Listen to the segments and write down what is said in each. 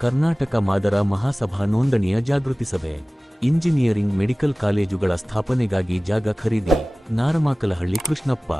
ಕರ್ನಾಟಕ ಮಾದರ ಮಹಾಸಭಾ ನೋಂದಣಿಯ ಜಾಗೃತಿ ಸಭೆ. ಇಂಜಿನಿಯರಿಂಗ್ ಮೆಡಿಕಲ್ ಕಾಲೇಜುಗಳ ಸ್ಥಾಪನೆಗಾಗಿ ಜಾಗ ಖರೀದಿ. ನಾರಮಾಕಲಹಳ್ಳಿ ಕೃಷ್ಣಪ್ಪ.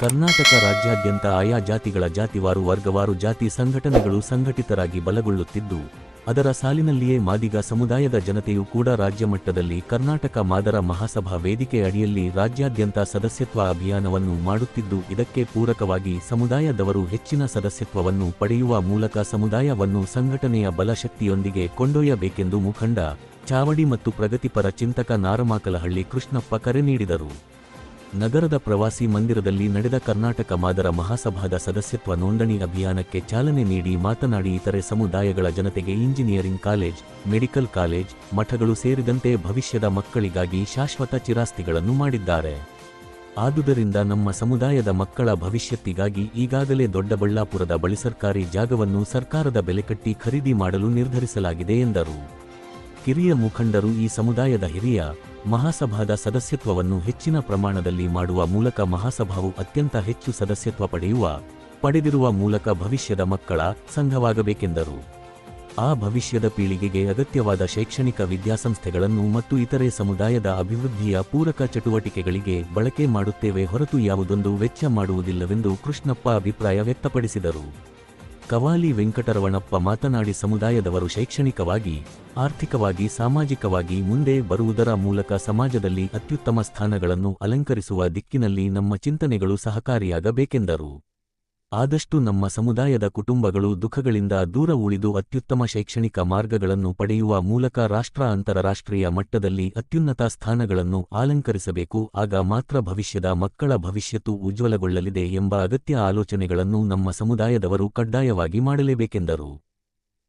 ಕರ್ನಾಟಕ ರಾಜ್ಯಾದ್ಯಂತ ಆಯಾ ಜಾತಿಗಳ ಜಾತಿವಾರು ವರ್ಗವಾರು ಜಾತಿ ಸಂಘಟನೆಗಳು ಸಂಘಟಿತರಾಗಿ ಬಲಗೊಳ್ಳುತ್ತಿದ್ದು ಅದರ ಸಾಲಿನಲ್ಲಿಯೇ ಮಾದಿಗ ಸಮುದಾಯದ ಜನತೆಯೂ ಕೂಡ ರಾಜ್ಯ ಮಟ್ಟದಲ್ಲಿ ಕರ್ನಾಟಕ ಮಾದರ ಮಹಾಸಭಾ ವೇದಿಕೆ ಅಡಿಯಲ್ಲಿ ರಾಜ್ಯಾದ್ಯಂತ ಸದಸ್ಯತ್ವ ಅಭಿಯಾನವನ್ನು ಮಾಡುತ್ತಿದ್ದು, ಇದಕ್ಕೆ ಪೂರಕವಾಗಿ ಸಮುದಾಯದವರು ಹೆಚ್ಚಿನ ಸದಸ್ಯತ್ವವನ್ನು ಪಡೆಯುವ ಮೂಲಕ ಸಮುದಾಯವನ್ನು ಸಂಘಟನೆಯ ಬಲಶಕ್ತಿಯೊಂದಿಗೆ ಕೊಂಡೊಯ್ಯಬೇಕೆಂದು ಮುಖಂಡ ಚಾವಡಿ ಮತ್ತು ಪ್ರಗತಿಪರ ಚಿಂತಕ ನಾರಮಾಕಲಹಳ್ಳಿ ಕೃಷ್ಣಪ್ಪ ಕರೆ ನೀಡಿದರು. ನಗರದ ಪ್ರವಾಸಿ ಮಂದಿರದಲ್ಲಿ ನಡೆದ ಕರ್ನಾಟಕ ಮಾದರ ಮಹಾಸಭಾದ ಸದಸ್ಯತ್ವ ನೋಂದಣಿ ಅಭಿಯಾನಕ್ಕೆ ಚಾಲನೆ ನೀಡಿ ಮಾತನಾಡಿ ಇತರೆ ಸಮುದಾಯಗಳ ಜನತೆಗೆ ಇಂಜಿನಿಯರಿಂಗ್ ಕಾಲೇಜ್, ಮೆಡಿಕಲ್ ಕಾಲೇಜ್, ಮಠಗಳು ಸೇರಿದಂತೆ ಭವಿಷ್ಯದ ಮಕ್ಕಳಿಗಾಗಿ ಶಾಶ್ವತ ಚಿರಾಸ್ತಿಗಳನ್ನು ಮಾಡಿದ್ದಾರೆ. ಆದುದರಿಂದ ನಮ್ಮ ಸಮುದಾಯದ ಮಕ್ಕಳ ಭವಿಷ್ಯತ್ತಿಗಾಗಿ ಈಗಾಗಲೇ ದೊಡ್ಡಬಳ್ಳಾಪುರದ ಬಳಿ ಸರ್ಕಾರಿ ಜಾಗವನ್ನು ಸರ್ಕಾರದ ಬೆಲೆಕಟ್ಟಿ ಖರೀದಿ ಮಾಡಲು ನಿರ್ಧರಿಸಲಾಗಿದೆ ಎಂದರು. ಕಿರಿಯ ಮುಖಂಡರು ಈ ಸಮುದಾಯದ ಹಿರಿಯ ಮಹಾಸಭಾದ ಸದಸ್ಯತ್ವವನ್ನು ಹೆಚ್ಚಿನ ಪ್ರಮಾಣದಲ್ಲಿ ಮಾಡುವ ಮೂಲಕ ಮಹಾಸಭಾವು ಅತ್ಯಂತ ಹೆಚ್ಚು ಸದಸ್ಯತ್ವ ಪಡೆಯುವ, ಪಡೆದಿರುವ ಮೂಲಕ ಭವಿಷ್ಯದ ಮಕ್ಕಳ ಸಂಘವಾಗಬೇಕೆಂದರು. ಆ ಭವಿಷ್ಯದ ಪೀಳಿಗೆಗೆ ಅಗತ್ಯವಾದ ಶೈಕ್ಷಣಿಕ ವಿದ್ಯಾಸಂಸ್ಥೆಗಳನ್ನು ಮತ್ತು ಇತರೆ ಸಮುದಾಯದ ಅಭಿವೃದ್ಧಿಯ ಪೂರಕ ಚಟುವಟಿಕೆಗಳಿಗೆ ಬಳಕೆ ಮಾಡುತ್ತೇವೆ ಹೊರತು ಯಾವುದೊಂದು ವೆಚ್ಚ ಮಾಡುವುದಿಲ್ಲವೆಂದು ಕೃಷ್ಣಪ್ಪ ಅಭಿಪ್ರಾಯ ವ್ಯಕ್ತಪಡಿಸಿದರು. ಕವಾಲಿ ವೆಂಕಟರವಣಪ್ಪ ಮಾತನಾಡಿ ಸಮುದಾಯದವರು ಶೈಕ್ಷಣಿಕವಾಗಿ, ಆರ್ಥಿಕವಾಗಿ, ಸಾಮಾಜಿಕವಾಗಿ ಮುಂದೆ ಬರುವುದರ ಮೂಲಕ ಸಮಾಜದಲ್ಲಿ ಅತ್ಯುತ್ತಮ ಸ್ಥಾನಗಳನ್ನು ಅಲಂಕರಿಸುವ ದಿಕ್ಕಿನಲ್ಲಿ ನಮ್ಮ ಚಿಂತನೆಗಳು ಸಹಕಾರಿಯಾಗಬೇಕೆಂದರು. ಆದಷ್ಟು ನಮ್ಮ ಸಮುದಾಯದ ಕುಟುಂಬಗಳು ದುಃಖಗಳಿಂದ ದೂರ ಉಳಿದು ಅತ್ಯುತ್ತಮ ಶೈಕ್ಷಣಿಕ ಮಾರ್ಗಗಳನ್ನು ಪಡೆಯುವ ಮೂಲಕ ರಾಷ್ಟ್ರ ಅಂತರರಾಷ್ಟ್ರೀಯ ಮಟ್ಟದಲ್ಲಿ ಅತ್ಯುನ್ನತ ಸ್ಥಾನಗಳನ್ನು ಅಲಂಕರಿಸಬೇಕು, ಆಗ ಮಾತ್ರ ಭವಿಷ್ಯದ ಮಕ್ಕಳ ಭವಿಷ್ಯತ್ತು ಉಜ್ವಲಗೊಳ್ಳಲಿದೆ ಎಂಬ ಅಗತ್ಯ ಆಲೋಚನೆಗಳನ್ನು ನಮ್ಮ ಸಮುದಾಯದವರು ಕಡ್ಡಾಯವಾಗಿ ಮಾಡಲೇಬೇಕೆಂದರು.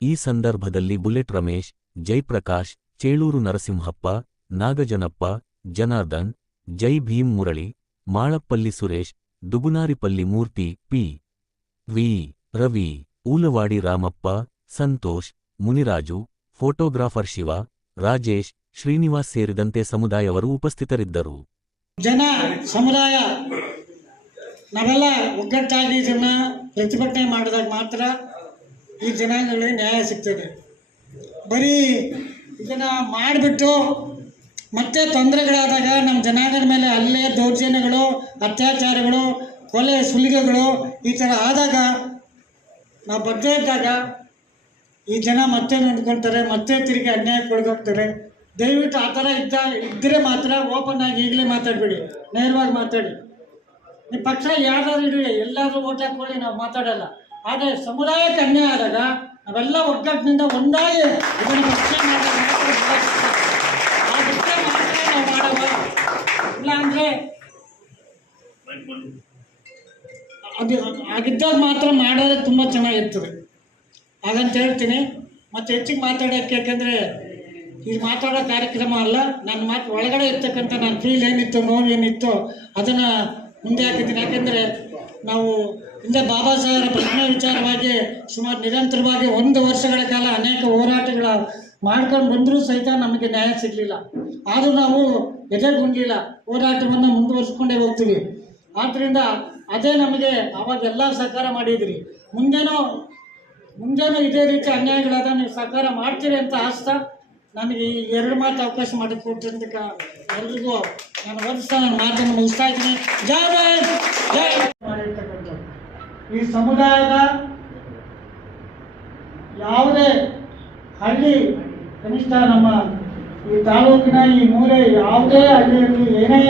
ಈ ಸಂದರ್ಭದಲ್ಲಿ bullet Ramesh, Jaiprakash, Chelur Narasimhappa, Nagajanappa, Janardhan, Jai Bhim Murali, Malappalli Suresh, Dugunaripalli Murthy, P. V, Ravi, Ulavadi Ramappa, Santosh, Muniraju, photographer Shiva, Rajesh, Srinivas ಸೇರಿದಂತೆ ಸಮುದಾಯವರು ಉಪಸ್ಥಿತರಿದ್ದರು. ಜನ, ಸಮುದಾಯ, ನಾವೆಲ್ಲ ಒಗ್ಗಟ್ಟಾಗಿ ಜನ ಪ್ರತಿಭಟನೆ ಮಾಡಿದಾಗ ಮಾತ್ರ ಈ ಜನಾಂಗಗಳಿಗೆ ನ್ಯಾಯ ಸಿಗ್ತದೆ. ಬರೀ ಇದನ್ನ ಮಾಡಿಬಿಟ್ಟು ಮತ್ತೆ ತೊಂದರೆಗಳಾದಾಗ ನಮ್ಮ ಜನಾಂಗದ ಮೇಲೆ ಅಲ್ಲೇ ದೌರ್ಜನ್ಯಗಳು, ಅತ್ಯಾಚಾರಗಳು ಕೊಲೆ ಸುಲಿಗೆಗಳು ಈ ಥರ ಆದಾಗ ನಾವು ಬದ್ದೇ ಇದ್ದಾಗ ಈ ಜನ ಮತ್ತೆ ನಿಂತ್ಕೊಳ್ತಾರೆ ಮತ್ತೆ ತಿರುಗಿ ಅನ್ಯಾಯಕ್ಕೆ ಒಳಗೋಗ್ತಾರೆ. ದಯವಿಟ್ಟು ಆ ಥರ ಇದ್ದ ಇದ್ದರೆ ಮಾತ್ರ ಓಪನ್ ಆಗಿ ಈಗಲೇ ಮಾತಾಡಬೇಡಿ, ನೇರವಾಗಿ ಮಾತಾಡಿ. ನಿಮ್ಮ ಪಕ್ಷ ಯಾರಾದ್ರೂ ಇಡಿ ಎಲ್ಲರೂ ಓಟ್ ಹಾಕೊಳ್ಳಿ ನಾವು ಮಾತಾಡಲ್ಲ. ಆದರೆ ಸಮುದಾಯಕ್ಕೆ ಅನ್ಯಾಯ ಆದಾಗ ನಾವೆಲ್ಲ ಒಗ್ಗಟ್ಟಿನಿಂದ ಒಂದಾಗಿ ಇದನ್ನು ಪಕ್ಷ ಮಾತ್ರ ನಾವು ಇಲ್ಲ ಅಂದರೆ ಅದು ಆಗಿದ್ದಾಗ ಮಾತ್ರ ಮಾಡೋದು ತುಂಬ ಚೆನ್ನಾಗಿರ್ತದೆ. ಹಾಗಂತ ಹೇಳ್ತೀನಿ. ಮತ್ತು ಹೆಚ್ಚಿಗೆ ಮಾತಾಡೋಕ್ಕೆ ಯಾಕೆಂದರೆ ಇದು ಮಾತಾಡೋ ಕಾರ್ಯಕ್ರಮ ಅಲ್ಲ ನನ್ನ ಮಾತು ಒಳಗಡೆ ಇರ್ತಕ್ಕಂಥ ನನ್ನ ಫೀಲ್ ಏನಿತ್ತು ನೋವು ಏನಿತ್ತು ಅದನ್ನು ಮುಂದೆ ಹಾಕಿದ್ದೀನಿ. ಯಾಕೆಂದರೆ ನಾವು ಹಿಂದೆ ಬಾಬಾ ಸಾಹೇಬರ ಪ್ರಶ್ನೆ ವಿಚಾರವಾಗಿ ಸುಮಾರು ನಿರಂತರವಾಗಿ ಒಂದು ವರ್ಷಗಳ ಕಾಲ ಅನೇಕ ಹೋರಾಟಗಳ ಮಾಡ್ಕೊಂಡು ಬಂದರೂ ಸಹಿತ ನಮಗೆ ನ್ಯಾಯ ಸಿಗಲಿಲ್ಲ. ಆದರೂ ನಾವು ಎದೆಗುಂದಿಲ್ಲ ಹೋರಾಟವನ್ನು ಮುಂದುವರಿಸ್ಕೊಂಡೇ ಹೋಗ್ತೀವಿ. ಆದ್ದರಿಂದ ಅದೇ ನಮಗೆ ಅವಾಗೆಲ್ಲ ಸಹಕಾರ ಮಾಡಿದ್ರಿ. ಮುಂದೇನೋ ಮುಂದೇನೂ ಇದೇ ರೀತಿ ಅನ್ಯಾಯಗಳಾದ ನೀವು ಸಹಕಾರ ಮಾಡ್ತೀರಿ ಅಂತ ಆಸ್ತಾ. ನನಗೆ ಈ ಎರಡು ಮಾತು ಅವಕಾಶ ಮಾಡಿಕೊಟ್ಟಿದ್ದಕ್ಕೆ ಎಲ್ರಿಗೂ ನಾನು ಓದಿಸ್ತಾ ನನ್ನ ಮಾತನ್ನು ಮುಗಿಸ್ತಾ ಇದ್ದೀನಿ. ಈ ಸಮುದಾಯದ ಯಾವುದೇ ಹಳ್ಳಿ, ಕನಿಷ್ಠ ನಮ್ಮ ಈ ತಾಲೂಕಿನ ಈ ಮೂಲೆ ಯಾವುದೇ ಹಳ್ಳಿಯಲ್ಲಿ ಏನೇ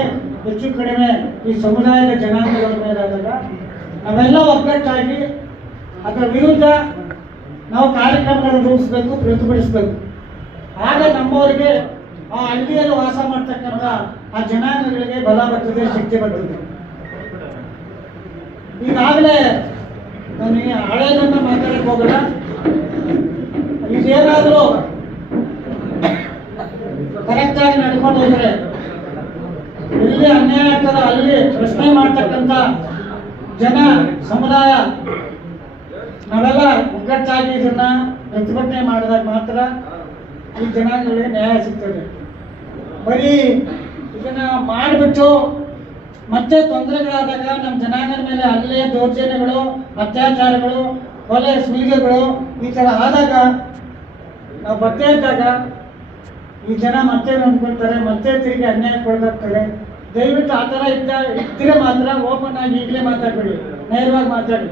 ಹೆಚ್ಚು ಕಡಿಮೆ ಈ ಸಮುದಾಯದ ಜನಾಂಗಗಳ ಮೇಲಾದಾಗ ನಾವೆಲ್ಲ ಒಗ್ಗಟ್ಟಾಗಿ ಅದರ ವಿರುದ್ಧ ನಾವು ಕಾರ್ಯಕ್ರಮಗಳನ್ನು ರೂಪಿಸಬೇಕು, ಪ್ರತಿಭಟಿಸಬೇಕು. ಆಗ ನಮ್ಮವರಿಗೆ ಆ ಹಳ್ಳಿಯಲ್ಲಿ ವಾಸ ಮಾಡ್ತಕ್ಕಂಥ ಆ ಜನಾಂಗಗಳಿಗೆ ಬಲ ಬರ್ತದೆ, ಶಕ್ತಿ ಬರ್ತದೆ. ಈಗಾಗಲೇ ನಾನು ಹಳೆಯದನ್ನು ಮಾತಾಡಕ್ಕೆ ಹೋಗಲ್ಲ. ಇದೇನಾದರೂ ಕರೆಕ್ಟಾಗಿ ನಡ್ಕೊಂಡು ಹೋದ್ರೆ ಎಲ್ಲಿ ಅನ್ಯಾಯ ಆಗ್ತದ ಅಲ್ಲಿ ಪ್ರಶ್ನೆ ಮಾಡ್ತಕ್ಕಂಥ ಜನ, ಸಮುದಾಯ, ನಾವೆಲ್ಲ ಒಗ್ಗಟ್ಟಾಗಿ ಇದನ್ನ ಪ್ರತಿಭಟನೆ ಮಾಡಿದಾಗ ಮಾತ್ರ ಈ ಜನಾಂಗಗಳಿಗೆ ನ್ಯಾಯ ಸಿಗ್ತದೆ. ಬರೀ ಇದನ್ನ ಮಾಡಿಬಿಟ್ಟು ಮತ್ತೆ ತೊಂದರೆಗಳಾದಾಗ ನಮ್ಮ ಜನಾಂಗದ ಮೇಲೆ ಹಲ್ಲೆ ದೌರ್ಜನ್ಯಗಳು, ಅತ್ಯಾಚಾರಗಳು, ಕೊಲೆ, ಸುಲಿಗೆಗಳು ಈ ಥರ ಆದಾಗ ನಾವು ಬರ್ತಾ ಇದ್ದಾಗ ಈ ಜನ ಮತ್ತೆ ನೋಡ್ಕೊಳ್ತಾರೆ ಮತ್ತೆ ತಿರುಗಿ ಅನ್ಯಾಯ ಅನ್ಯಾಯಕ್ಕೊಳಗಾಗ್ತಾರೆ ದಯವಿಟ್ಟು ಆ ಥರ ಇದ್ದ ಇದ್ದರೆ ಮಾತ್ರ ಓಪನ್ ಆಗಿ ಈಗಲೇ ಮಾತಾಡ್ಬೇಡಿ. ನೇರವಾಗಿ ಮಾತಾಡಿ.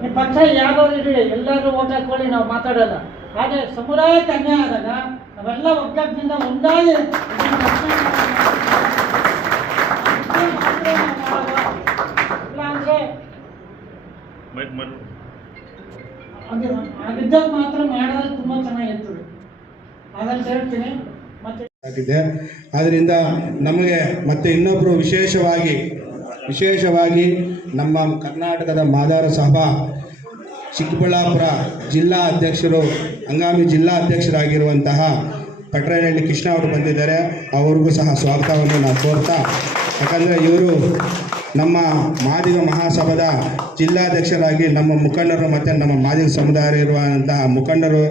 ನಿಮ್ಮ ಪಕ್ಷ ಯಾವ್ದಾದ್ರು ಇರಲಿ ಎಲ್ಲರೂ ಓಟ್ ಹಾಕೊಳ್ಳಿ ನಾವು ಮಾತಾಡಲ್ಲ. ಆದರೆ ಸಮುದಾಯಕ್ಕೆ ಅನ್ಯಾಯ ಆದಾಗ ನಾವೆಲ್ಲ ಒಗ್ಗಟ್ಟಿನಿಂದ ಒಂದಾಗಿ ಇದನ್ನ ರಕ್ಷಣೆ ಮಾಡ್ಬೇಕು. ಇಲ್ಲ ಅಂದ್ರೆ ಅದು ಅದಿದ್ದಾಗ ಮಾತ್ರ ಮಾಡಿದ್ರೆ ತುಂಬ ಚೆನ್ನಾಗಿರ್ತದೆ. ಆಗಿದೆ. ಆದ್ದರಿಂದ ನಮಗೆ ಮತ್ತೆ ಇನ್ನೊಬ್ಬರು ವಿಶೇಷವಾಗಿ ವಿಶೇಷವಾಗಿ ನಮ್ಮ ಕರ್ನಾಟಕದ ಮಾದಾರ ಸಭಾ ಚಿಕ್ಕಬಳ್ಳಾಪುರ ಜಿಲ್ಲಾ ಅಧ್ಯಕ್ಷರು, ಹಂಗಾಮಿ ಜಿಲ್ಲಾ ಅಧ್ಯಕ್ಷರಾಗಿರುವಂತಹ ಪಟ್ರೇನಹಳ್ಳಿ ಕೃಷ್ಣ ಅವರು ಬಂದಿದ್ದಾರೆ. ಅವ್ರಿಗೂ ಸಹ ಸ್ವಾಗತವನ್ನು ನಾವು ಕೋರ್ತಾ, ಯಾಕಂದರೆ ಇವರು ನಮ್ಮ ಮಾದಿಗ ಮಹಾಸಭಾದ ಜಿಲ್ಲಾಧ್ಯಕ್ಷರಾಗಿ ನಮ್ಮ ಮುಖಂಡರು ಮತ್ತು ನಮ್ಮ ಮಾದಿಗ ಸಮುದಾಯ ಇರುವಂತಹ ಮುಖಂಡರು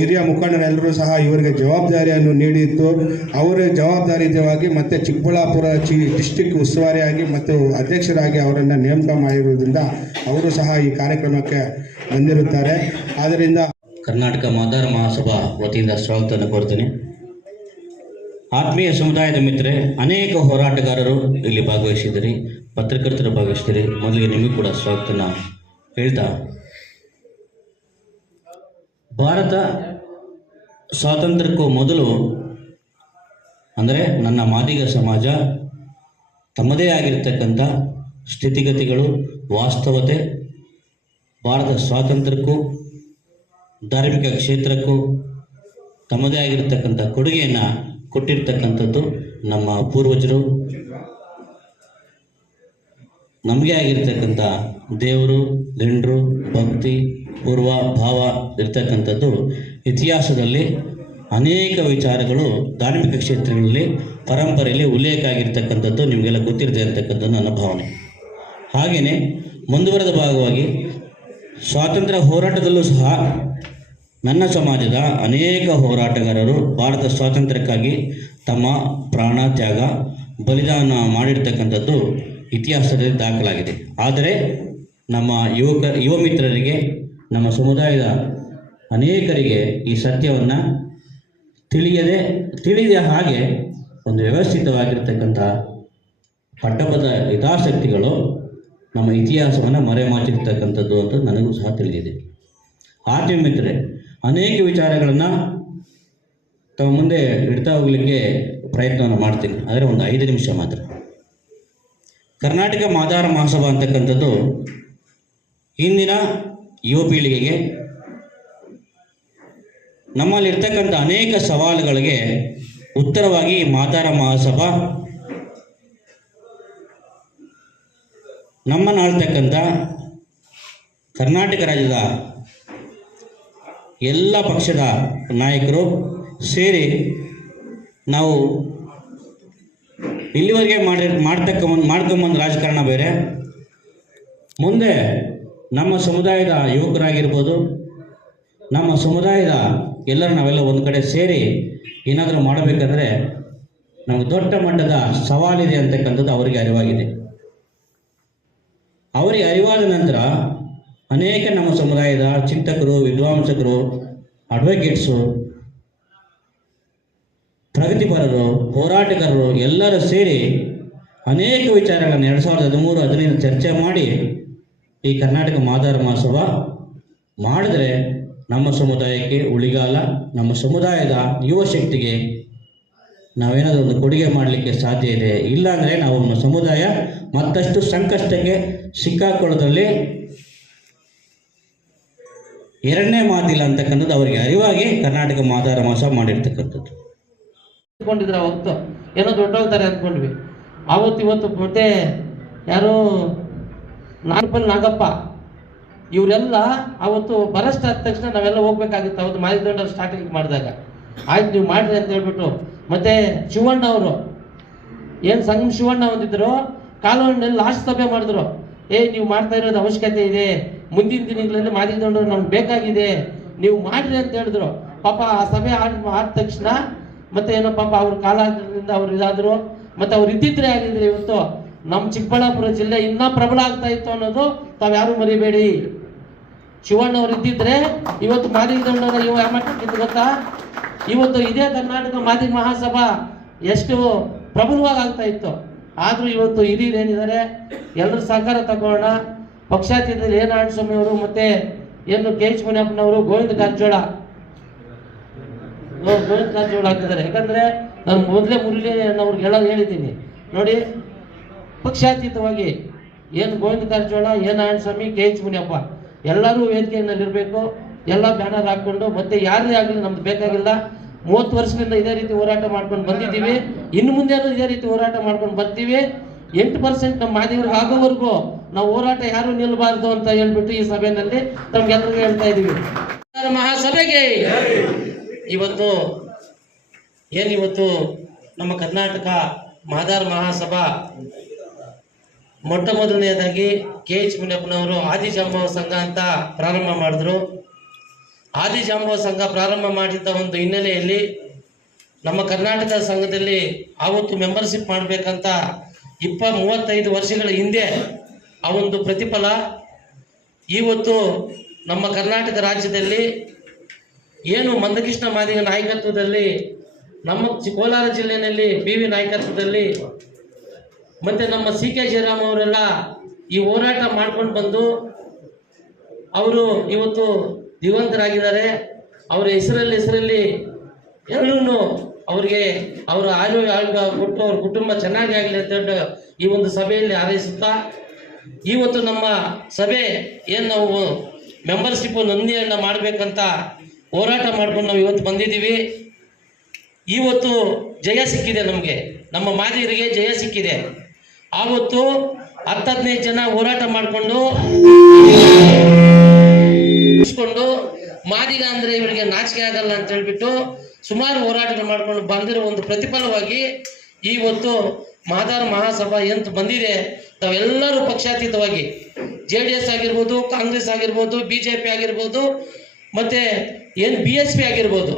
ಹಿರಿಯ ಮುಖಂಡರೆಲ್ಲರೂ ಸಹ ಇವರಿಗೆ ಜವಾಬ್ದಾರಿಯನ್ನು ನೀಡಿದ್ದು, ಅವರ ಜವಾಬ್ದಾರಿಯುತವಾಗಿ ಮತ್ತು ಚಿಕ್ಕಬಳ್ಳಾಪುರ ಚಿ ಡಿಸ್ಟಿಕ್ ಉಸ್ತುವಾರಿಯಾಗಿ ಮತ್ತು ಅಧ್ಯಕ್ಷರಾಗಿ ಅವರನ್ನು ನೇಮಕ ಮಾಡಿರುವುದರಿಂದ ಅವರು ಸಹ ಈ ಕಾರ್ಯಕ್ರಮಕ್ಕೆ ಬಂದಿರುತ್ತಾರೆ. ಆದ್ದರಿಂದ ಕರ್ನಾಟಕ ಮಾದಾರ ಮಹಾಸಭಾ ವತಿಯಿಂದ ಸ್ವಾಗತವನ್ನು ಕೋರ್ತೇನೆ ಆತ್ಮೀಯ ಸಮುದಾಯದ ಮಿತ್ರರೆ, ಅನೇಕ ಹೋರಾಟಗಾರರು ಇಲ್ಲಿ ಭಾಗವಹಿಸಿದ್ದೀರಿ ಪತ್ರಕರ್ತರು ಭಾಗವಹಿಸಿದ್ದೀರಿ ಮೊದಲಿಗೆ ನಿಮಗೂ ಕೂಡ ಸ್ವಾಗತನ ಹೇಳ್ತಾ ಭಾರತ ಸ್ವಾತಂತ್ರ್ಯಕ್ಕೂ ಮೊದಲು, ಅಂದರೆ ನನ್ನ ಮಾದಿಗ ಸಮಾಜ, ತಮ್ಮದೇ ಆಗಿರ್ತಕ್ಕಂಥ ಸ್ಥಿತಿಗತಿಗಳು, ವಾಸ್ತವತೆ, ಭಾರತ ಸ್ವಾತಂತ್ರ್ಯಕ್ಕೂ, ಧಾರ್ಮಿಕ ಕ್ಷೇತ್ರಕ್ಕೂ, ತಮ್ಮದೇ ಆಗಿರತಕ್ಕಂಥ ಕೊಡುಗೆಯನ್ನು ಕೊಟ್ಟಿರ್ತಕ್ಕಂಥದ್ದು ನಮ್ಮ ಪೂರ್ವಜರು. ನಮಗೆ ಆಗಿರ್ತಕ್ಕಂಥ ದೇವರು ಗಂಡರು ಭಕ್ತಿ ಪೂರ್ವ ಭಾವ ಇರ್ತಕ್ಕಂಥದ್ದು. ಇತಿಹಾಸದಲ್ಲಿ ಅನೇಕ ವಿಚಾರಗಳು ಧಾರ್ಮಿಕ ಕ್ಷೇತ್ರಗಳಲ್ಲಿ ಪರಂಪರೆಯಲ್ಲಿ ಉಲ್ಲೇಖ ಆಗಿರ್ತಕ್ಕಂಥದ್ದು ನಿಮಗೆಲ್ಲ ಗೊತ್ತಿರದೇ ಇರತಕ್ಕಂಥದ್ದು ನನ್ನ ಭಾವನೆ. ಹಾಗೆಯೇ ಮುಂದುವರೆದ ಭಾಗವಾಗಿ ಸ್ವಾತಂತ್ರ್ಯ ಹೋರಾಟದಲ್ಲೂ ಸಹ ನನ್ನ ಸಮಾಜದ ಅನೇಕ ಹೋರಾಟಗಾರರು ಭಾರತ ಸ್ವಾತಂತ್ರ್ಯಕ್ಕಾಗಿ ತಮ್ಮ ಪ್ರಾಣ ತ್ಯಾಗ, ಬಲಿದಾನ ಮಾಡಿರ್ತಕ್ಕಂಥದ್ದು ಇತಿಹಾಸದಲ್ಲಿ ದಾಖಲಾಗಿದೆ. ಆದರೆ ನಮ್ಮ ಯುವಕ, ಯುವ ಮಿತ್ರರಿಗೆ ನಮ್ಮ ಸಮುದಾಯದ ಅನೇಕರಿಗೆ ಈ ಸತ್ಯವನ್ನು ತಿಳಿಯದೆ ತಿಳಿದ ಹಾಗೆ ಒಂದು ವ್ಯವಸ್ಥಿತವಾಗಿರ್ತಕ್ಕಂಥ ಪಟ್ಟಪದ ಹಿತಾಸಕ್ತಿಗಳು ನಮ್ಮ ಇತಿಹಾಸವನ್ನು ಮರೆಮಾಚಿರ್ತಕ್ಕಂಥದ್ದು ಅಂತ ನನಗೂ ಸಹ ತಿಳಿದಿದೆ. ಆತ್ಮೀಯ ಮಿತ್ರರೆ, ಅನೇಕ ವಿಚಾರಗಳನ್ನು ತಮ್ಮ ಮುಂದೆ ಇಡ್ತಾ ಹೋಗಲಿಕ್ಕೆ ಪ್ರಯತ್ನವನ್ನು ಮಾಡ್ತೀನಿ. ಆದರೆ ಒಂದು ಐದು ನಿಮಿಷ ಮಾತ್ರ. ಕರ್ನಾಟಕ ಮಾದಾರ ಮಹಾಸಭಾ ಅಂತಕ್ಕಂಥದ್ದು ಇಂದಿನ ಯುವ ಪೀಳಿಗೆಗೆ ನಮ್ಮಲ್ಲಿರ್ತಕ್ಕಂಥ ಅನೇಕ ಸವಾಲುಗಳಿಗೆ ಉತ್ತರವಾಗಿ ಮಾತಾರ ಮಹಾಸಭಾ ನಮ್ಮನ್ನಾಳ್ತಕ್ಕಂಥ ಕರ್ನಾಟಕ ರಾಜ್ಯದ ಎಲ್ಲ ಪಕ್ಷದ ನಾಯಕರು ಸೇರಿ ನಾವು ಇಲ್ಲಿವರೆಗೆ ಮಾಡಿ ಮಾಡ್ತಕ್ಕ ಮಾಡ್ಕೊಂಬಂದು ರಾಜಕಾರಣ ಬೇರೆ. ಮುಂದೆ ನಮ್ಮ ಸಮುದಾಯದ ಯುವಕರಾಗಿರ್ಬೋದು, ನಮ್ಮ ಸಮುದಾಯದ ಎಲ್ಲರೂ ನಾವೆಲ್ಲ ಒಂದು ಕಡೆ ಸೇರಿ ಏನಾದರೂ ಮಾಡಬೇಕಂದ್ರೆ ನಮಗೆ ದೊಡ್ಡ ಮಟ್ಟದ ಸವಾಲಿದೆ ಅಂತಕ್ಕಂಥದ್ದು ಅವರಿಗೆ ಅರಿವಾಗಿದೆ. ಅವರಿಗೆ ಅರಿವಾದ ನಂತರ ಅನೇಕ ನಮ್ಮ ಸಮುದಾಯದ ಚಿಂತಕರು, ವಿದ್ವಾಂಸಕರು ಅಡ್ವೊಕೇಟ್ಸು ಪ್ರಗತಿಪರರು, ಹೋರಾಟಗಾರರು ಎಲ್ಲರೂ ಸೇರಿ ಅನೇಕ ವಿಚಾರಗಳನ್ನು ಎರಡು ಸಾವಿರದ ಹದಿಮೂರು, ಹದಿನೈದು ಚರ್ಚೆ ಮಾಡಿ ಈ ಕರ್ನಾಟಕ ಮಾದಾರ ಮಹೋತ್ಸವ ಮಾಡಿದ್ರೆ ನಮ್ಮ ಸಮುದಾಯಕ್ಕೆ ಉಳಿಗಾಲ, ನಮ್ಮ ಸಮುದಾಯದ ಯುವ ಶಕ್ತಿಗೆ ನಾವೇನಾದರೂ ಒಂದು ಕೊಡುಗೆ ಮಾಡಲಿಕ್ಕೆ ಸಾಧ್ಯ ಇದೆ. ಇಲ್ಲಾಂದರೆ ನಾವು ನಮ್ಮ ಸಮುದಾಯ ಮತ್ತಷ್ಟು ಸಂಕಷ್ಟಕ್ಕೆ ಸಿಕ್ಕಾಕೊಳ್ಳೋದ್ರಲ್ಲಿ ಎರಡನೇ ಮಾತಿಲ್ಲ ಅಂತಕ್ಕಂಥದ್ದು ಅವರಿಗೆ ಅರಿವಾಗಿ ಕರ್ನಾಟಕ ಮಾದಾರ ಮಾಸ ಮಾಡಿರ್ತಕ್ಕಂಥದ್ದು. ಅಂದ್ಕೊಂಡಿದ್ರೆ ಅವತ್ತು. ಏನೋ ದೊಡ್ಡೋಗ್ತಾರೆ ಅಂದ್ಕೊಂಡ್ವಿ. ಅವತ್ತು ಇವತ್ತು ಮತ್ತೆ ಯಾರು ನಾಗಪಲ್ ನಾಗಪ್ಪ, ಇವರೆಲ್ಲ ಅವತ್ತು ಬರಸ್ಟ್ ಆದ ತಕ್ಷಣ ನಾವೆಲ್ಲ ಹೋಗ್ಬೇಕಾಗಿತ್ತು, ಅವತ್ತು ಮಾರಿದಂಡವ್ರು ಸ್ಟಾರ್ಟಿಂಗ್ ಮಾಡಿದಾಗ. ಆಯ್ತು, ನೀವು ಮಾಡಿರಿ ಅಂತ ಹೇಳ್ಬಿಟ್ಟು ಮತ್ತೆ ಶಿವಣ್ಣ ಅವರು, ಏನು ಸಂಘ ಶಿವಣ್ಣ ಹೊಂದಿದ್ರು ಕಾಲೋನಿಯಲ್ಲಿ ಲಾಸ್ಟ್ ಸಭೆ ಮಾಡಿದ್ರು. ಏ, ನೀವು ಮಾಡ್ತಾ ಇರೋದು ಅವಶ್ಯಕತೆ ಇದೆ, ಮುಂದಿನ ದಿನಗಳಲ್ಲಿ ಮಾರಿದಂಡವ್ರು ನಮ್ಗೆ ಬೇಕಾಗಿದೆ, ನೀವು ಮಾಡ್ರಿ ಅಂತ ಹೇಳಿದ್ರು. ಪಾಪ ಆ ಸಭೆ ಆಡ್ ಆದ ತಕ್ಷಣ ಮತ್ತೆ ಏನೋ ಪಾಪ ಅವ್ರ ಕಾಲದಿಂದ ಅವ್ರು ಇದಾದ್ರು, ಮತ್ತೆ ಅವ್ರು ಇದ್ದಿದ್ರೆ ಆಗಿದ್ರೆ ಇವತ್ತು? ನಮ್ಮ ಚಿಕ್ಕಬಳ್ಳಾಪುರ ಜಿಲ್ಲೆ ಇನ್ನೂ ಪ್ರಬಲ ಆಗ್ತಾ ಇತ್ತು ಅನ್ನೋದು ತಾವ್ಯಾರು ಮರಿಬೇಡಿ. ಶಿವಣ್ಣವ್ರು ಇದ್ದಿದ್ರೆ ಇವತ್ತು ಮಾದಿಗದೊಂಡವರ ಇವ ಯಾಮಟ್ಟಿದ್ದು ಗೊತ್ತಾ? ಇವತ್ತು ಇದೇ ಕರ್ನಾಟಕ ಮಾದಿ ಮಹಾಸಭಾ ಎಷ್ಟು ಪ್ರಬಲವಾಗಿ ಆಗ್ತಾ ಇತ್ತು. ಆದರೂ ಇವತ್ತು ಹಿರಿಯರು ಏನಿದ್ದಾರೆ ಎಲ್ಲರೂ ಸಹಕಾರ ತಗೋಣ. ಪಕ್ಷಾತೀತದಲ್ಲಿ ಏನು ಸ್ವಾಮಿ ಅವರು ಮತ್ತೆ ಏನು ಕೆ ಎಚ್ ಮುನಿಯಪ್ಪನವರು ಗೋವಿಂದ ಕಾರಜೋಳ? ಗೋವಿಂದ ಕಾರಜೋಳ ಹಾಕಿದ್ದಾರೆ ಯಾಕಂದ್ರೆ ನಾನು ಮೊದಲೇ ಮುರಳಿ ಅವ್ರಿಗೆ ಹೇಳೋದು ಹೇಳಿದ್ದೀನಿ. ನೋಡಿ ಪಕ್ಷಾತೀತವಾಗಿ ಏನು ಗೋವಿಂದ ಕಾರಜೋಳ, ಏನು ನಾರಾಯಣಸ್ವಾಮಿ, ಕೆ ಎಚ್ ಮುನಿಯಪ್ಪ, ಎಲ್ಲರೂ ವೇದಿಕೆಯಲ್ಲಿರಬೇಕು, ಎಲ್ಲ ಬ್ಯಾನರ್ ಹಾಕ್ಕೊಂಡು, ಮತ್ತೆ ಯಾರೇ ಆಗಲಿ ನಮ್ದು ಬೇಕಾಗಿಲ್ಲ. ಮೂವತ್ತು ವರ್ಷದಿಂದ ಇದೇ ರೀತಿ ಹೋರಾಟ ಮಾಡ್ಕೊಂಡು ಬಂದಿದ್ದೀವಿ. ಇನ್ನು ಮುಂದೆನೂ ಇದೇ ರೀತಿ ಹೋರಾಟ ಮಾಡ್ಕೊಂಡು ಬರ್ತೀವಿ. ಎಂಟು ಪರ್ಸೆಂಟ್ ನಮ್ಮ ಮಾದಿಗರಿಗೆ ಆಗೋವರೆಗೂ ನಾವು ಹೋರಾಟ ಯಾರು ನಿಲ್ಲಬಾರ್ದು ಅಂತ ಹೇಳ್ಬಿಟ್ಟು ಈ ಸಭೆಯಲ್ಲಿ ತಮ್ಗೆಲ್ರಿಗೂ ಹೇಳ್ತಾ ಇದ್ದೀವಿ. ಮಹಾಸಭೆಗೆ. ಇವತ್ತು ಏನಿವತ್ತು ನಮ್ಮ ಕರ್ನಾಟಕ ಮಾದಾರ್ ಮಹಾಸಭಾ ಮೊಟ್ಟ ಮೊದಲನೆಯದಾಗಿ ಕೆ ಎಚ್ ಮುನಿಯಪ್ಪನವರು ಆದಿಜಾಂಬವ ಸಂಘ ಅಂತ ಪ್ರಾರಂಭ ಮಾಡಿದ್ರು. ಆದಿಜಾಂಬವ ಸಂಘ ಪ್ರಾರಂಭ ಮಾಡಿದ್ದ ಒಂದು ಹಿನ್ನೆಲೆಯಲ್ಲಿ ನಮ್ಮ ಕರ್ನಾಟಕ ಸಂಘದಲ್ಲಿ ಆವತ್ತು ಮೆಂಬರ್ಶಿಪ್ ಮಾಡಬೇಕಂತ ಇಪ್ಪ ಮೂವತ್ತೈದು ವರ್ಷಗಳ ಹಿಂದೆ ಆ ಒಂದು ಪ್ರತಿಫಲ ಇವತ್ತು ನಮ್ಮ ಕರ್ನಾಟಕ ರಾಜ್ಯದಲ್ಲಿ ಏನು ಮಂದಕೃಷ್ಣ ಮಾದಿಗ ನಾಯಕತ್ವದಲ್ಲಿ ನಮ್ಮ ಕೋಲಾರ ಜಿಲ್ಲೆಯಲ್ಲಿ ಬಿ ವಿ ನಾಯಕತ್ವದಲ್ಲಿ ಮತ್ತೆ ನಮ್ಮ ಸಿ ಕೆ ಜಯರಾಮ್ ಅವರೆಲ್ಲ ಈ ಹೋರಾಟ ಮಾಡ್ಕೊಂಡು ಬಂದು ಅವರು ಇವತ್ತು ದಿವಂತರಾಗಿದ್ದಾರೆ. ಅವರ ಹೆಸರಲ್ಲಿ ಹೆಸರಲ್ಲಿ ಎಲ್ಲರೂ ಅವ್ರಿಗೆ ಅವರ ಆರೋಗ್ಯ ಕೊಟ್ಟು ಅವ್ರ ಕುಟುಂಬ ಚೆನ್ನಾಗಿ ಆಗಲಿ ಅಂತ ಈ ಒಂದು ಸಭೆಯಲ್ಲಿ ಹಾರೈಸುತ್ತಾ, ಇವತ್ತು ನಮ್ಮ ಸಭೆ ಏನು ನಾವು ಮೆಂಬರ್ಶಿಪ್ ನೋಂದಣಿಯನ್ನು ಮಾಡಬೇಕಂತ ಹೋರಾಟ ಮಾಡ್ಕೊಂಡು ನಾವು ಇವತ್ತು ಬಂದಿದ್ದೀವಿ. ಇವತ್ತು ಜಯ ಸಿಕ್ಕಿದೆ ನಮಗೆ. ನಮ್ಮ ಮಾದರಿಗೆ ಜಯ ಸಿಕ್ಕಿದೆ. ಆವತ್ತು ಹತ್ತು ಹದಿನೈದು ಜನ ಹೋರಾಟ ಮಾಡಿಕೊಂಡು ಮಾದಿಗ ಅಂದ್ರೆ ಇವರಿಗೆ ನಾಚಿಕೆ ಆಗಲ್ಲ ಅಂತ ಹೇಳ್ಬಿಟ್ಟು ಸುಮಾರು ಹೋರಾಟ ಮಾಡ್ಕೊಂಡು ಬಂದಿರೋ ಒಂದು ಪ್ರತಿಫಲವಾಗಿ ಇವತ್ತು ಮಾದಾರ ಮಹಾಸಭಾ ಎಂತ ಬಂದಿದೆ. ತಾವೆಲ್ಲರೂ ಪಕ್ಷಾತೀತವಾಗಿ ಜೆ ಡಿ ಎಸ್ ಆಗಿರ್ಬೋದು, ಕಾಂಗ್ರೆಸ್ ಆಗಿರ್ಬೋದು, ಬಿ ಜೆ ಪಿ ಆಗಿರ್ಬೋದು, ಮತ್ತೆ ಏನು ಬಿ ಎಸ್ ಪಿ ಆಗಿರ್ಬೋದು.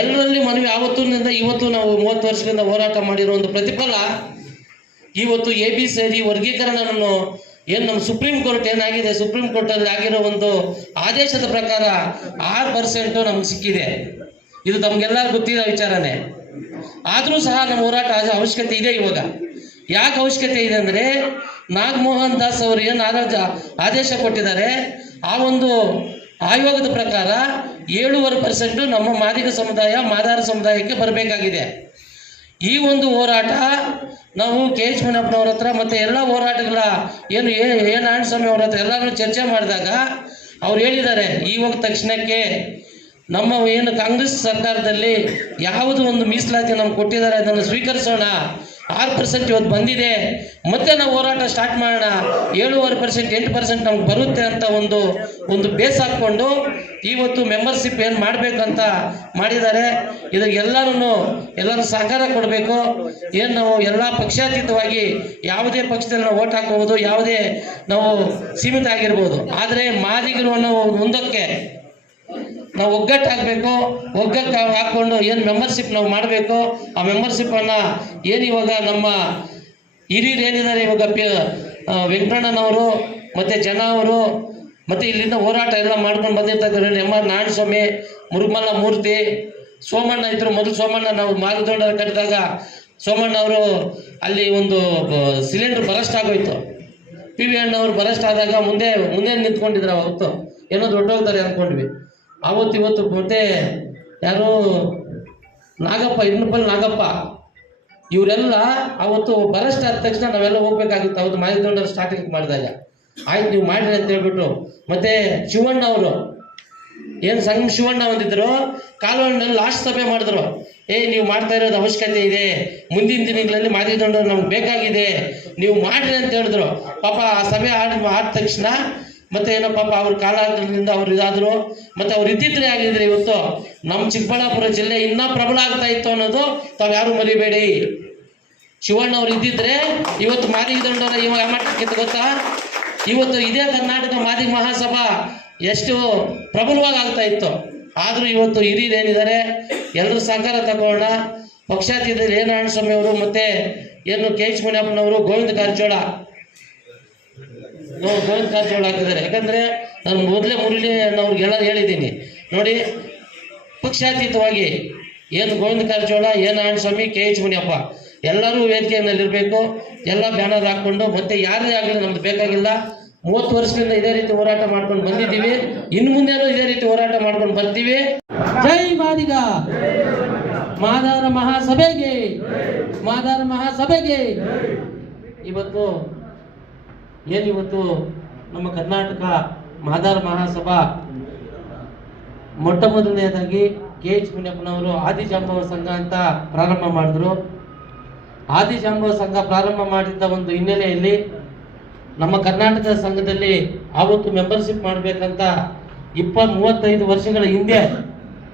ಎಲ್ಲರಲ್ಲಿ ಮನವಿ ಆವತ್ತಿನಿಂದ ಇವತ್ತು ನಾವು ಮೂವತ್ತು ವರ್ಷದಿಂದ ಹೋರಾಟ ಮಾಡಿರೋ ಒಂದು ಪ್ರತಿಫಲ ಇವತ್ತು ಎ ಬಿ ಸೇರಿ ವರ್ಗೀಕರಣವನ್ನು ಏನು ನಮ್ಮ ಸುಪ್ರೀಂ ಕೋರ್ಟ್ ಏನಾಗಿದೆ? ಸುಪ್ರೀಂ ಕೋರ್ಟಲ್ಲಿ ಆಗಿರೋ ಒಂದು ಆದೇಶದ ಪ್ರಕಾರ ಆರು ಪರ್ಸೆಂಟು ನಮ್ಗೆ ಸಿಕ್ಕಿದೆ. ಇದು ತಮಗೆಲ್ಲ ಗೊತ್ತಿರೋ ವಿಚಾರನೇ. ಆದರೂ ಸಹ ನಮ್ಮ ಹೋರಾಟ ಅವಶ್ಯಕತೆ ಇದೆ ಇವಾಗ. ಯಾಕೆ ಅವಶ್ಯಕತೆ ಇದೆ ಅಂದರೆ ನಾಗಮೋಹನ್ ದಾಸ್ ಅವರು ಏನು ಆದೇಶ ಕೊಟ್ಟಿದ್ದಾರೆ? ಆ ಒಂದು ಆಯೋಗದ ಪ್ರಕಾರ ಏಳುವರೆ ಪರ್ಸೆಂಟು ನಮ್ಮ ಮಾದಿಗ ಸಮುದಾಯ, ಮಾದಾರ ಸಮುದಾಯಕ್ಕೆ ಬರಬೇಕಾಗಿದೆ. ಈ ಒಂದು ಹೋರಾಟ ನಾವು ಕೆ ಎಚ್ ಮನಪ್ಪನವ್ರ ಹತ್ರ ಮತ್ತು ಎಲ್ಲ ಹೋರಾಟಗಳ ಏನು ಏ ಎ ನಾರಾಯಣಸ್ವಾಮಿ ಅವ್ರ ಹತ್ರ ಎಲ್ಲರೂ ಚರ್ಚೆ ಮಾಡಿದಾಗ ಅವ್ರು ಹೇಳಿದ್ದಾರೆ ಇವಾಗ ತಕ್ಷಣಕ್ಕೆ ನಮ್ಮ ಏನು ಕಾಂಗ್ರೆಸ್ ಸರ್ಕಾರದಲ್ಲಿ ಯಾವುದು ಒಂದು ಮೀಸಲಾತಿ ನಮ್ಗೆ ಕೊಟ್ಟಿದ್ದಾರೆ, ಅದನ್ನು ಸ್ವೀಕರಿಸೋಣ. ಆರು ಪರ್ಸೆಂಟ್ ಇವತ್ತು ಬಂದಿದೆ. ಮತ್ತೆ ನಾವು ಹೋರಾಟ ಸ್ಟಾರ್ಟ್ ಮಾಡೋಣ. ಏಳುವರೆ ಪರ್ಸೆಂಟ್ ಎಂಟು ಪರ್ಸೆಂಟ್ ನಮ್ಗೆ ಬರುತ್ತೆ ಅಂತ ಒಂದು ಒಂದು ಬೇಸ್ ಹಾಕ್ಕೊಂಡು ಇವತ್ತು ಮೆಂಬರ್ಶಿಪ್ ಏನು ಮಾಡಬೇಕಂತ ಮಾಡಿದ್ದಾರೆ. ಇದಕ್ಕೆ ಎಲ್ಲರೂ ಎಲ್ಲರೂ ಸಹಕಾರ ಕೊಡಬೇಕು. ಏನು ನಾವು ಎಲ್ಲ ಪಕ್ಷಾತೀತವಾಗಿ ಯಾವುದೇ ಪಕ್ಷದಲ್ಲಿ ನಾವು ಓಟ್ ಹಾಕ್ಬೋದು, ಯಾವುದೇ ನಾವು ಸೀಮಿತ ಆಗಿರ್ಬೋದು. ಆದರೆ ಮಾದಿಗರು ಅನ್ನೋ ಒಂದಕ್ಕೆ ನಾವು ಒಗ್ಗಟ್ಟಾಗಬೇಕು, ಒಗ್ಗಟ್ಟು ಹಾಕ್ಕೊಂಡು ಏನು ಮೆಂಬರ್ಶಿಪ್ ನಾವು ಮಾಡಬೇಕು, ಆ ಮೆಂಬರ್ಶಿಪ್ಪನ್ನು ಏನು ಇವಾಗ ನಮ್ಮ ಹಿರಿಯರು ಏನಿದ್ದಾರೆ ಇವಾಗ ಪಿ ವೆಂಕಟಣ್ಣನವರು ಮತ್ತು ಜನ ಅವರು ಮತ್ತು ಇಲ್ಲಿಂದ ಹೋರಾಟ ಎಲ್ಲ ಮಾಡ್ಕೊಂಡು ಬಂದಿರ್ತಕ್ಕಂಥ ಎಂ ಆರ್ ನಾರಾಯಣಸ್ವಾಮಿ ಮುರುಮಲ್ಲ ಮೂರ್ತಿ, ಸೋಮಣ್ಣ ಇದ್ರು ಮೊದಲು ಸೋಮಣ್ಣ, ನಾವು ಮಾರ್ಗದೊಂಡ ಕಟ್ಟಿದಾಗ ಸೋಮಣ್ಣ ಅವರು ಅಲ್ಲಿ ಒಂದು ಸಿಲಿಂಡರ್ ಬರಸ್ಟ್ ಆಗೋಯ್ತು. ಪಿ ವಿ ಅಣ್ಣವ್ರು ಬರಸ್ಟ್ ಆದಾಗ ಮುಂದೆ ಮುಂದೆ ನಿಂತ್ಕೊಂಡಿದ್ರು ಅವತ್ತು. ಏನೋ ದೊಡ್ಡೋಗ್ತಾರೆ ಅಂದ್ಕೊಂಡ್ವಿ. ಆವತ್ತು ಇವತ್ತು ಮತ್ತೆ ಯಾರು ನಾಗಪ್ಪ ಇನ್ನಪ್ಪಲ್ ನಾಗಪ್ಪ, ಇವರೆಲ್ಲ ಅವತ್ತು ಬರಸ್ಟ್ ಆದ ತಕ್ಷಣ ನಾವೆಲ್ಲ ಹೋಗ್ಬೇಕಾಗಿತ್ತು. ಅವತ್ತು ಮಾಹಿತಿ ಸ್ಟಾರ್ಟಿಂಗ್ ಮಾಡಿದಾಗ. ಆಯ್ತು, ನೀವು ಮಾಡಿರಿ ಅಂತ ಹೇಳ್ಬಿಟ್ಟು ಮತ್ತೆ ಶಿವಣ್ಣ ಅವರು. ಏನು ಸಂಘ ಶಿವಣ್ಣ ಒಂದಿದ್ರು ಕಾಲುವಣ್ಣಲ್ಲಿ ಲಾಸ್ಟ್ ಸಭೆ ಮಾಡಿದ್ರು. ಏ, ನೀವು ಮಾಡ್ತಾ ಇರೋದು ಅವಶ್ಯಕತೆ ಇದೆ. ಮುಂದಿನ ದಿನಗಳಲ್ಲಿ ಮಾದಿದೊಂಡು ನಮ್ಗೆ ಬೇಕಾಗಿದೆ. ನೀವು ಮಾಡಿರಿ ಅಂತ ಹೇಳಿದ್ರು. ಪಾಪ ಆ ಸಭೆ ಆಡ್ ಆದ ತಕ್ಷಣ ಮತ್ತೆ ಏನಪ್ಪಾ ಪಾಪ ಅವ್ರ ಕಾಲದಿಂದ ಅವ್ರು ಇದಾದ್ರು, ಮತ್ತೆ ಅವ್ರು ಇದ್ದಿದ್ರೆ ಆಗಿದ್ರೆ ಇವತ್ತು? ನಮ್ಮ ಚಿಕ್ಕಬಳ್ಳಾಪುರ ಜಿಲ್ಲೆ ಇನ್ನೂ ಪ್ರಬಲ ಆಗ್ತಾ ಇತ್ತು ಅನ್ನೋದು ತಾವು ಯಾರು ಮರಿಬೇಡಿ. ಶಿವಣ್ಣ ಅವ್ರು ಇದ್ದಿದ್ರೆ ಇವತ್ತು ಮಾದಿಗ ದಂಡೋರ ಇವಾಗ ಮಟ್ಟಕ್ಕಿಂತ ಗೊತ್ತಾ? ಇವತ್ತು ಇದೇ ಕರ್ನಾಟಕ ಮಾದಿ ಮಹಾಸಭಾ ಎಷ್ಟು ಪ್ರಬಲವಾಗಿ ಆಗ್ತಾ ಇತ್ತು. ಆದರೂ ಇವತ್ತು ಹಿರಿಯರು ಏನಿದ್ದಾರೆ ಎಲ್ಲರೂ ಸಹಕಾರ ತಗೋಣ. ಪಕ್ಷಾತೀತರು ಏನು ನಾರಾಯಣಸ್ವಾಮಿ ಅವರು ಮತ್ತೆ ಏನು ಕೆ ಎಚ್ ಮುನಿಯಪ್ಪನವರು, ಗೋವಿಂದ ಕಾರಜೋಳ ಗೋ- ಗೋವಿಂದ ಕಾರಜೋಳ ಹಾಕಿದ್ದಾರೆ. ಯಾಕಂದರೆ ನಾನು ಮೊದಲೇ ಮುರಳಿ ಅವ್ರಿಗೆಲ್ಲ ಹೇಳಿದ್ದೀನಿ. ನೋಡಿ, ಪಕ್ಷಾತೀತವಾಗಿ ಏನು ಗೋವಿಂದ ಕಾರಜೋಳ, ಏನು ಸ್ವಾಮಿ ಕೆ ಎಚ್ ಮುನಿಯಪ್ಪ, ಎಲ್ಲರೂ ವೇದಿಕೆಯಲ್ಲಿರಬೇಕು, ಎಲ್ಲ ಬ್ಯಾನರ್ ಹಾಕ್ಕೊಂಡು, ಮತ್ತೆ ಯಾರೇ ಆಗಲಿ ನಮ್ದು ಬೇಕಾಗಿಲ್ಲ, ಮೂವತ್ತು ವರ್ಷದಿಂದ ಇದೇ ರೀತಿ ಹೋರಾಟ ಮಾಡ್ಕೊಂಡು ಬಂದಿದ್ದೀವಿ. ಇನ್ನು ಮುಂದೆನೂ ಇದೇ ರೀತಿ ಹೋರಾಟ ಮಾಡ್ಕೊಂಡು ಬರ್ತೀವಿ. ಜೈ ಮಾದಿಗ ಮಾದಾರ ಮಹಾಸಭೆಗೆ! ಮಾದಾರ ಮಹಾಸಭೆಗೆ! ಇವತ್ತು ಏನಿವತ್ತು ನಮ್ಮ ಕರ್ನಾಟಕ ಮಾದಾರ ಮಹಾಸಭಾ ಮೊಟ್ಟ ಮೊದಲನೆಯದಾಗಿ ಕೆ ಎಚ್ ಮುನಿಯಪ್ಪನವರು ಆದಿಜಾಂಬವ ಸಂಘ ಅಂತ ಪ್ರಾರಂಭ ಮಾಡಿದ್ರು. ಆದಿಜಾಂಬವ ಸಂಘ ಪ್ರಾರಂಭ ಮಾಡಿದ್ದ ಒಂದು ಹಿನ್ನೆಲೆಯಲ್ಲಿ ನಮ್ಮ ಕರ್ನಾಟಕ ಸಂಘದಲ್ಲಿ ಆವತ್ತು ಮೆಂಬರ್ಶಿಪ್ ಮಾಡಬೇಕಂತ ಇಪ್ಪ ಮೂವತ್ತೈದು ವರ್ಷಗಳ ಹಿಂದೆ